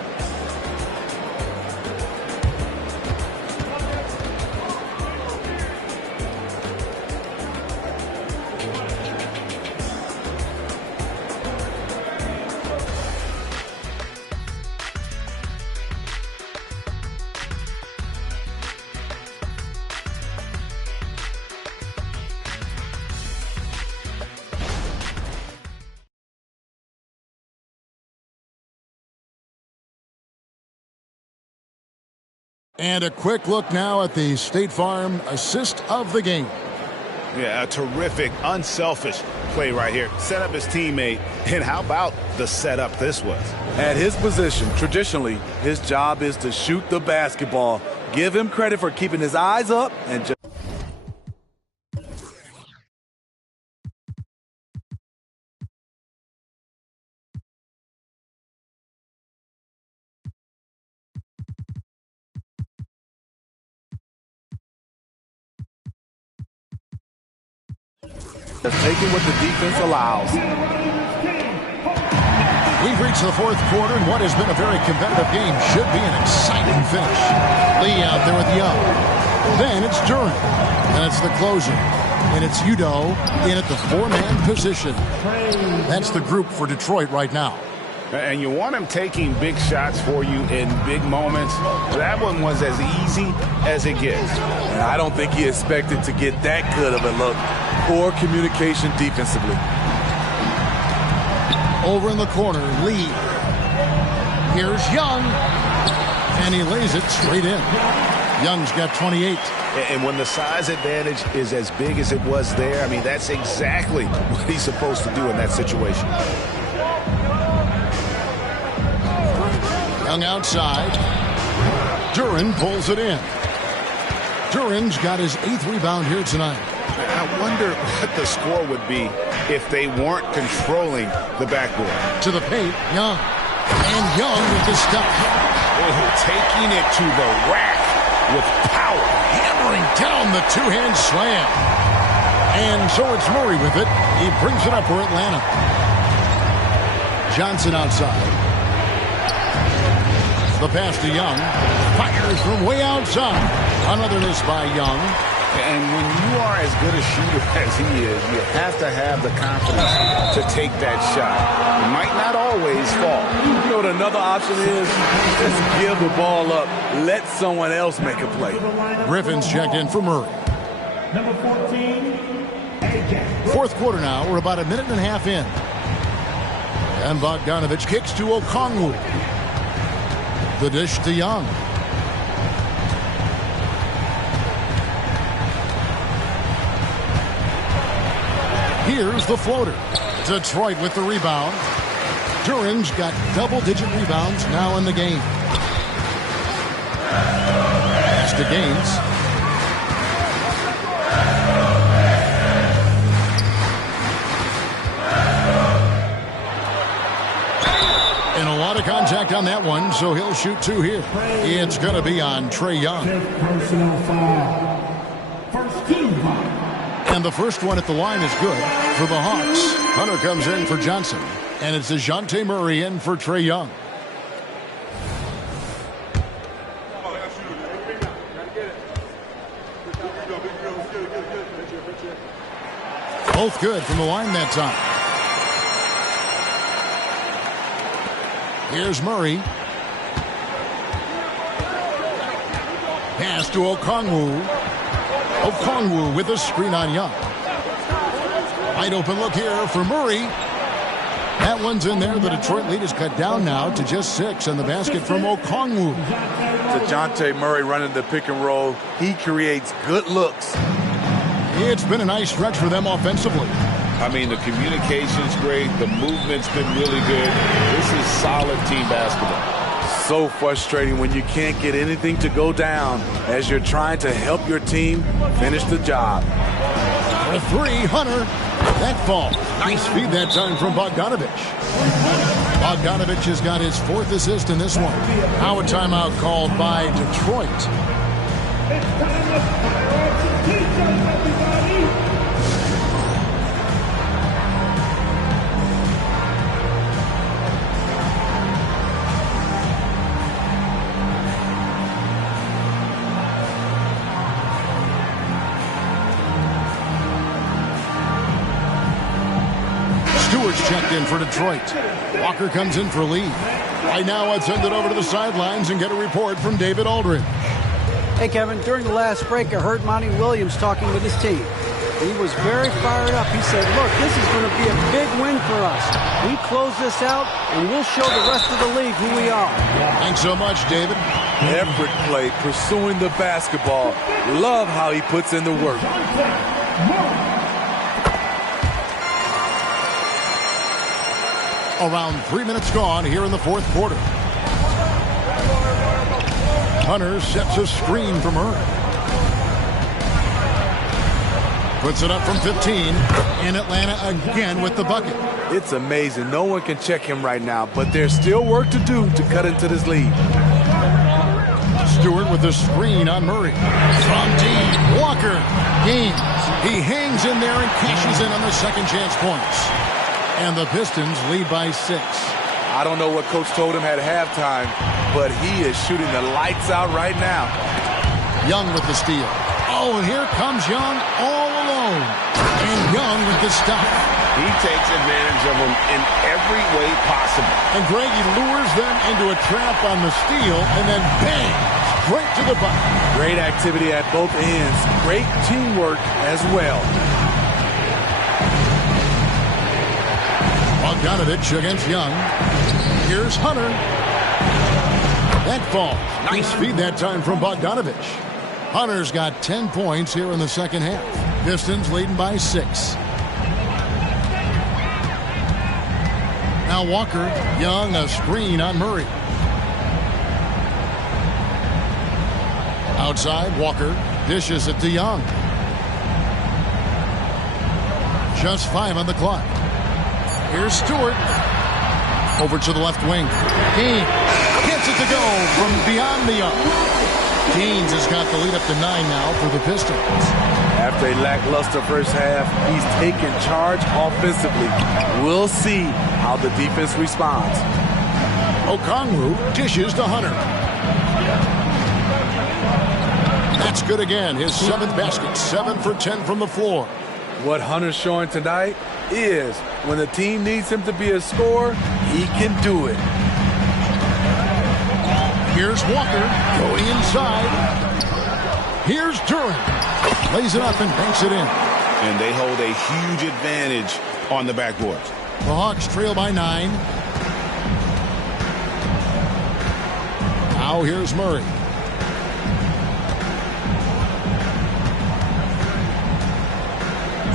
And a quick look now at the State Farm assist of the game. Yeah, a terrific, unselfish play right here. Set up his teammate, and how about the setup this was? At his position, traditionally, his job is to shoot the basketball. Give him credit for keeping his eyes up and just... taking what the defense allows. We've reached the fourth quarter, and what has been a very competitive game should be an exciting finish. Lee out there with Young. Then it's Duran, and it's the closer. And it's Udo in at the 4-man position. That's the group for Detroit right now. And you want him taking big shots for you in big moments. That one was as easy as it gets. And I don't think he expected to get that good of a look. Poor communication defensively. Over in the corner, Lee. Here's Young. And he lays it straight in. Young's got 28. And when the size advantage is as big as it was there, I mean, that's exactly what he's supposed to do in that situation. Young outside. Duran pulls it in. Duran's got his 8th rebound here tonight. I wonder what the score would be if they weren't controlling the backboard. To the paint, Young. And Young with the stop. Taking it to the rack with power. Hammering down the two-hand slam. And so it's Murray with it. He brings it up for Atlanta. Johnson outside. The pass to Young. Fires from way outside. Another miss by Young. And when you are as good a shooter as he is, you have to have the confidence to take that shot. It might not always fall. You know what another option is? Just give the ball up. Let someone else make a play. Griffin's checked in for Murray. Number 14, AJ. Fourth quarter now. We're about a minute and a half in. And Bogdanovich kicks to Okongwu. The dish to Young. Here's the floater. Detroit with the rebound. Duran's got double-digit rebounds now in the game. Pass to Gaines. And a lot of contact on that one, so he'll shoot two here. It's going to be on Trae Young. Personal foul. First team foul. And the first one at the line is good for the Hawks. Hunter comes in for Johnson. And it's DeJounte Murray in for Trae Young. Both good from the line that time. Here's Murray. Pass to Okongwu. Okongwu with a screen on Young. Wide open look here for Murray. That one's in there. The Detroit lead is cut down now to just 6, and the basket from Okongwu. DeJounte Murray running the pick and roll. He creates good looks. It's been a nice stretch for them offensively. I mean, the communication's great. The movement's been really good. This is solid team basketball. So frustrating when you can't get anything to go down as you're trying to help your team finish the job. For three, Hunter. That falls. Nice feed that time from Bogdanovich. Bogdanovich has got his 4th assist in this one. Now a timeout called by Detroit. It's time to fire some t-shirts, everybody. Stewart's checked in for Detroit. Walker comes in for Lee. Right now, let's send it over to the sidelines and get a report from David Aldridge. Hey, Kevin, during the last break, I heard Monty Williams talking with his team. He was very fired up. He said, look, this is going to be a big win for us. We close this out, and we'll show the rest of the league who we are. Thanks so much, David. Effort play, pursuing the basketball. Love how he puts in the work. Around 3 minutes gone here in the fourth quarter. Hunter sets a screen from Murray. Puts it up from 15. In Atlanta again with the bucket. It's amazing. No one can check him right now, but there's still work to do to cut into this lead. Stewart with the screen on Murray. From deep, Walker gains. He hangs in there and cashes in on the second chance points. And the Pistons lead by 6. I don't know what Coach told him at halftime, but he is shooting the lights out right now. Young with the steal. Oh, and here comes Young all alone. And Young with the stop. He takes advantage of them in every way possible. And Greg, he lures them into a trap on the steal, and then bang, straight to the bucket. Great activity at both ends. Great teamwork as well. Bogdanovich against Young. Here's Hunter. That falls. Nice feed that time from Bogdanovich. Hunter's got 10 points here in the second half. Pistons leading by 6. Now Walker. Young, a screen on Murray. Outside, Walker dishes it to Young. Just 5 on the clock. Here's Stewart. Over to the left wing. Gaines gets it to go from beyond the arc. Gaines has got the lead up to 9 now for the Pistons. After a lackluster first half, he's taken charge offensively. We'll see how the defense responds. Okongwu dishes to Hunter. That's good again. His 7th basket. 7 for 10 from the floor. What Hunter's showing tonight is when the team needs him to be a scorer, he can do it. Here's Walker going inside. Here's Durant. Lays it up and banks it in. And they hold a huge advantage on the backboards. The Hawks trail by 9. Now here's Murray.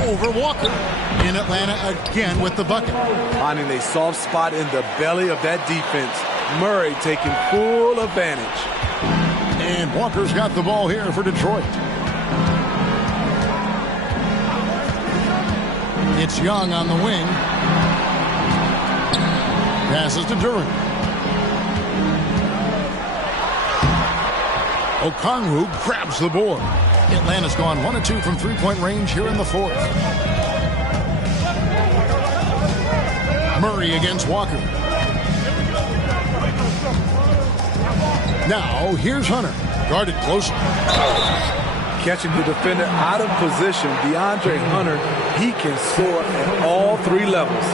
Over Walker. In Atlanta again with the bucket. Finding a soft spot in the belly of that defense. Murray taking full advantage. And Walker's got the ball here for Detroit. It's Young on the wing. Passes to Durant. Okongwu grabs the board. Atlanta's gone 1 of 2 from three-point range here in the 4th. Murray against Walker. Now here's Hunter. Guarded closely. Catching the defender out of position, DeAndre Hunter, he can score at all 3 levels.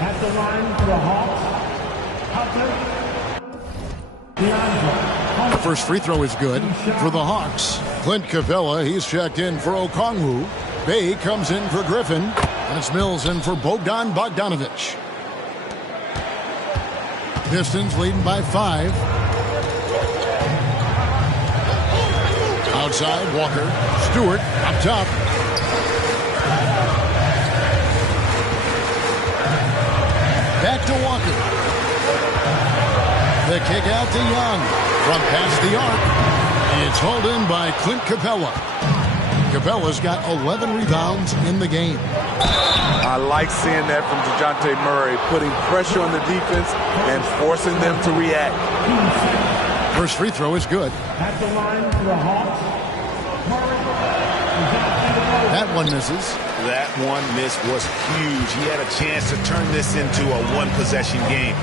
At the line for the Hawks, The first free throw is good for the Hawks. Clint Capella, he's checked in for Okongwu. Bay comes in for Griffin. That's Mills in for Bogdan Bogdanovic. Pistons leading by 5. Outside, Walker. Stewart up top. Back to Walker. The kick out to Young. From past the arc. It's hauled in by Clint Capella. Capella's got 11 rebounds in the game. I like seeing that from DeJounte Murray, putting pressure on the defense and forcing them to react. First free throw is good. At the line for the Hawks, That one misses. That one miss was huge. He had a chance to turn this into a one-possession game.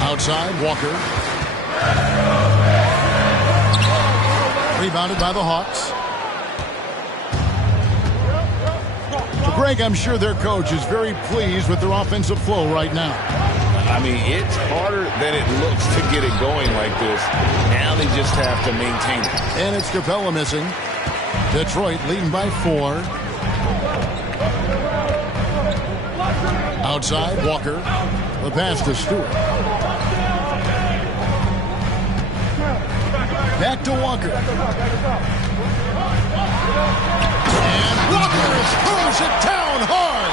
Outside, Walker. Rebounded by the Hawks. Greg, I'm sure their coach is very pleased with their offensive flow right now. I mean, it's harder than it looks to get it going like this. Now they just have to maintain it. And it's Capella missing. Detroit leading by 4. Outside, Walker. The pass to Stewart. Back to Walker. And Walker throws it down hard.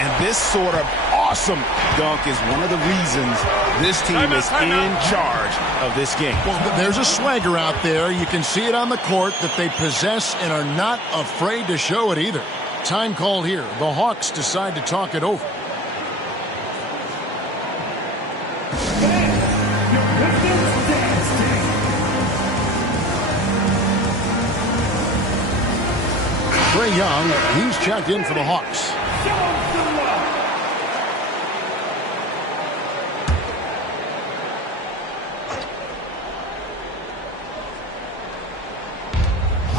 And this sort of awesome dunk is one of the reasons this team is in charge of this game. Well, there's a swagger out there. You can see it on the court that they possess and are not afraid to show it either. Time called here. The Hawks decide to talk it over. Trae Young, he's checked in for the Hawks.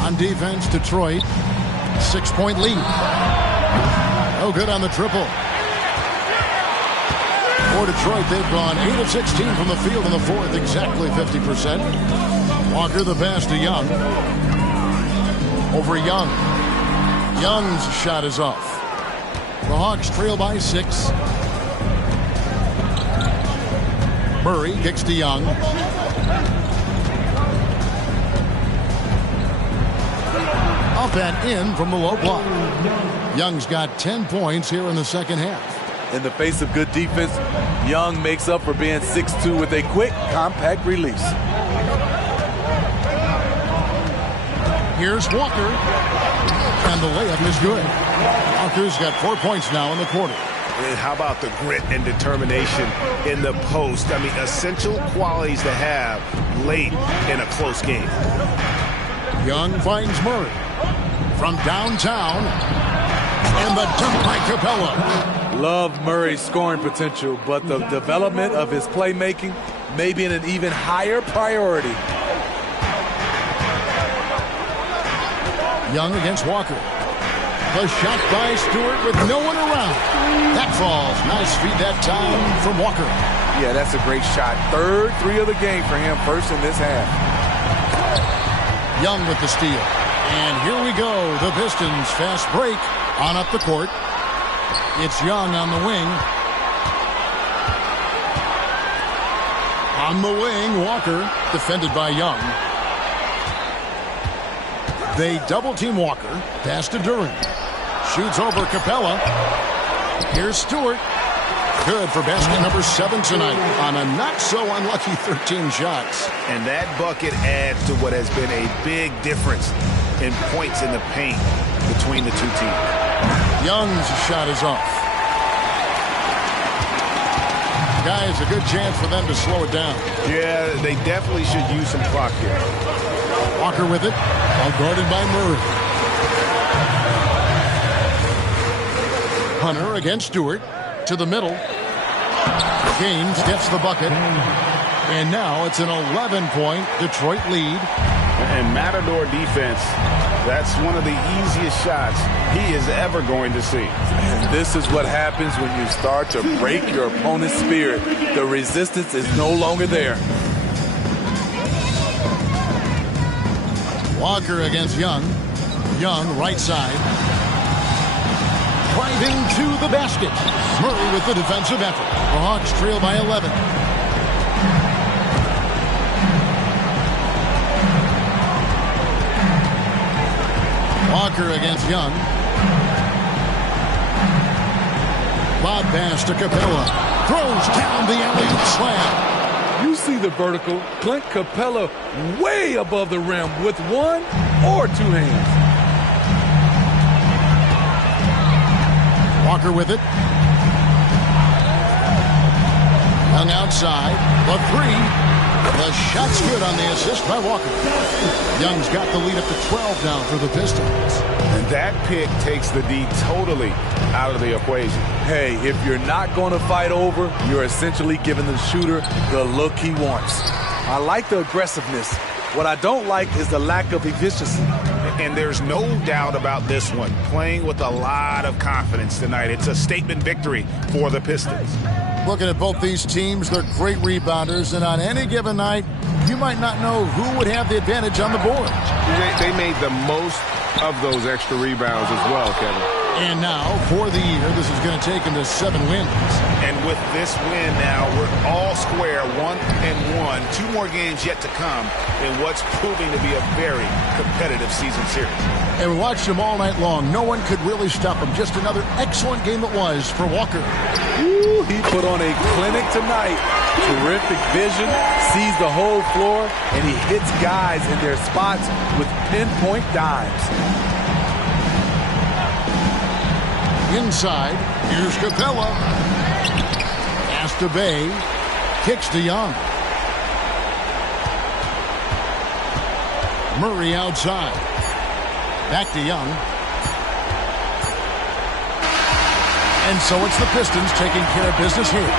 On defense, Detroit, 6-point lead. No good on the triple. For Detroit, they've gone 8 of 16 from the field in the 4th, exactly 50%. Walker the pass to Young. Over Young. Young's shot is off. The Hawks trail by 6. Murray kicks to Young. Up and in from the low block. Young's got 10 points here in the second half. In the face of good defense, Young makes up for being 6'2" with a quick, compact release. Here's Walker. And the layup is good. Walker's got 4 points now in the quarter. And how about the grit and determination in the post? I mean, essential qualities to have late in a close game. Young finds Murray from downtown. And the dunk by Capella. Love Murray's scoring potential, but the development of his playmaking may be an even higher priority. Young against Walker. The shot by Stewart with no one around. That falls. Nice feed that time from Walker. Yeah, that's a great shot. Third three of the game for him, first in this half. Young with the steal. And here we go. The Pistons fast break on up the court. It's Young on the wing. On the wing, Walker defended by Young. They double-team Walker. Pass to Duran. Shoots over Capella. Here's Stewart. Good for basket number 7 tonight on a not-so-unlucky 13 shots. And that bucket adds to what has been a big difference in points in the paint between the two teams. Young's shot is off. Guys, a good chance for them to slow it down. Yeah, they definitely should use some clock here. Walker with it, all guarded by Murray. Hunter against Stewart, to the middle. James gets the bucket. And now it's an 11-point Detroit lead. And Matador defense, that's one of the easiest shots he is ever going to see. And this is what happens when you start to break your opponent's spirit. The resistance is no longer there. Walker against Young. Young, right side. Driving to the basket. Murray with the defensive effort. The Hawks trail by 11. Walker against Young. Lob pass to Capella. Throws down the alley-oop slam. You see the vertical. Clint Capella way above the rim with one or two hands. Walker with it. Young outside. The three. The shot's good on the assist by Walker. Young's got the lead up to 12 now for the Pistons. And that pick takes the D totally out of the equation. Hey, if you're not going to fight over, you're essentially giving the shooter the look he wants. I like the aggressiveness. What I don't like is the lack of efficiency. And there's no doubt about this one. Playing with a lot of confidence tonight. It's a statement victory for the Pistons. Looking at both these teams, they're great rebounders, and on any given night, you might not know who would have the advantage on the board. They made the most of those extra rebounds as well, Kevin. And now, for the year, this is going to take them to 7 wins. And with this win now, we're all square, 1-1. 2 more games yet to come in what's proving to be a very competitive season series. And we watched them all night long. No one could really stop them. Just another excellent game it was for Walker. Ooh, he put on a clinic tonight. Terrific vision, sees the whole floor, and he hits guys in their spots with pinpoint dimes. Inside, here's Capella. Pass to Bay. Kicks to Young. Murray outside. Back to Young. And so it's the Pistons taking care of business here.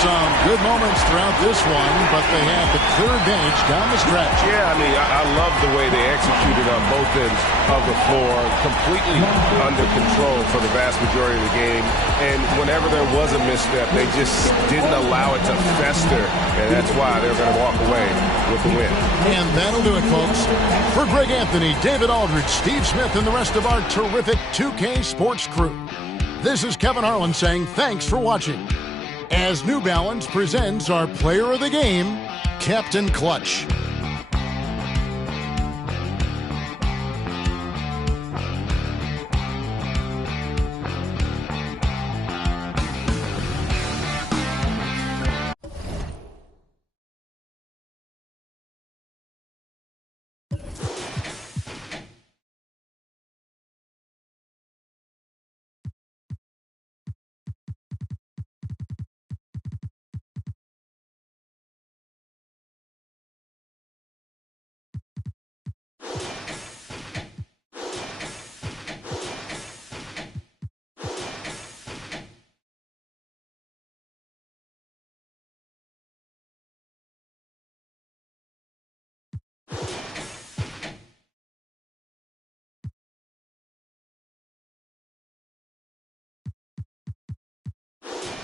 Some good moments throughout this one, but they have the clear advantage down the stretch. Yeah, I mean, I love the way they executed on both ends of the floor, completely under control for the vast majority of the game. And whenever there was a misstep, they just didn't allow it to fester, and that's why they're going to walk away with the win. And that'll do it, folks. For Greg Anthony, David Aldridge, Steve Smith, and the rest of our terrific 2K Sports crew, this is Kevin Harlan saying thanks for watching, as New Balance presents our player of the game, Captain Clutch. it.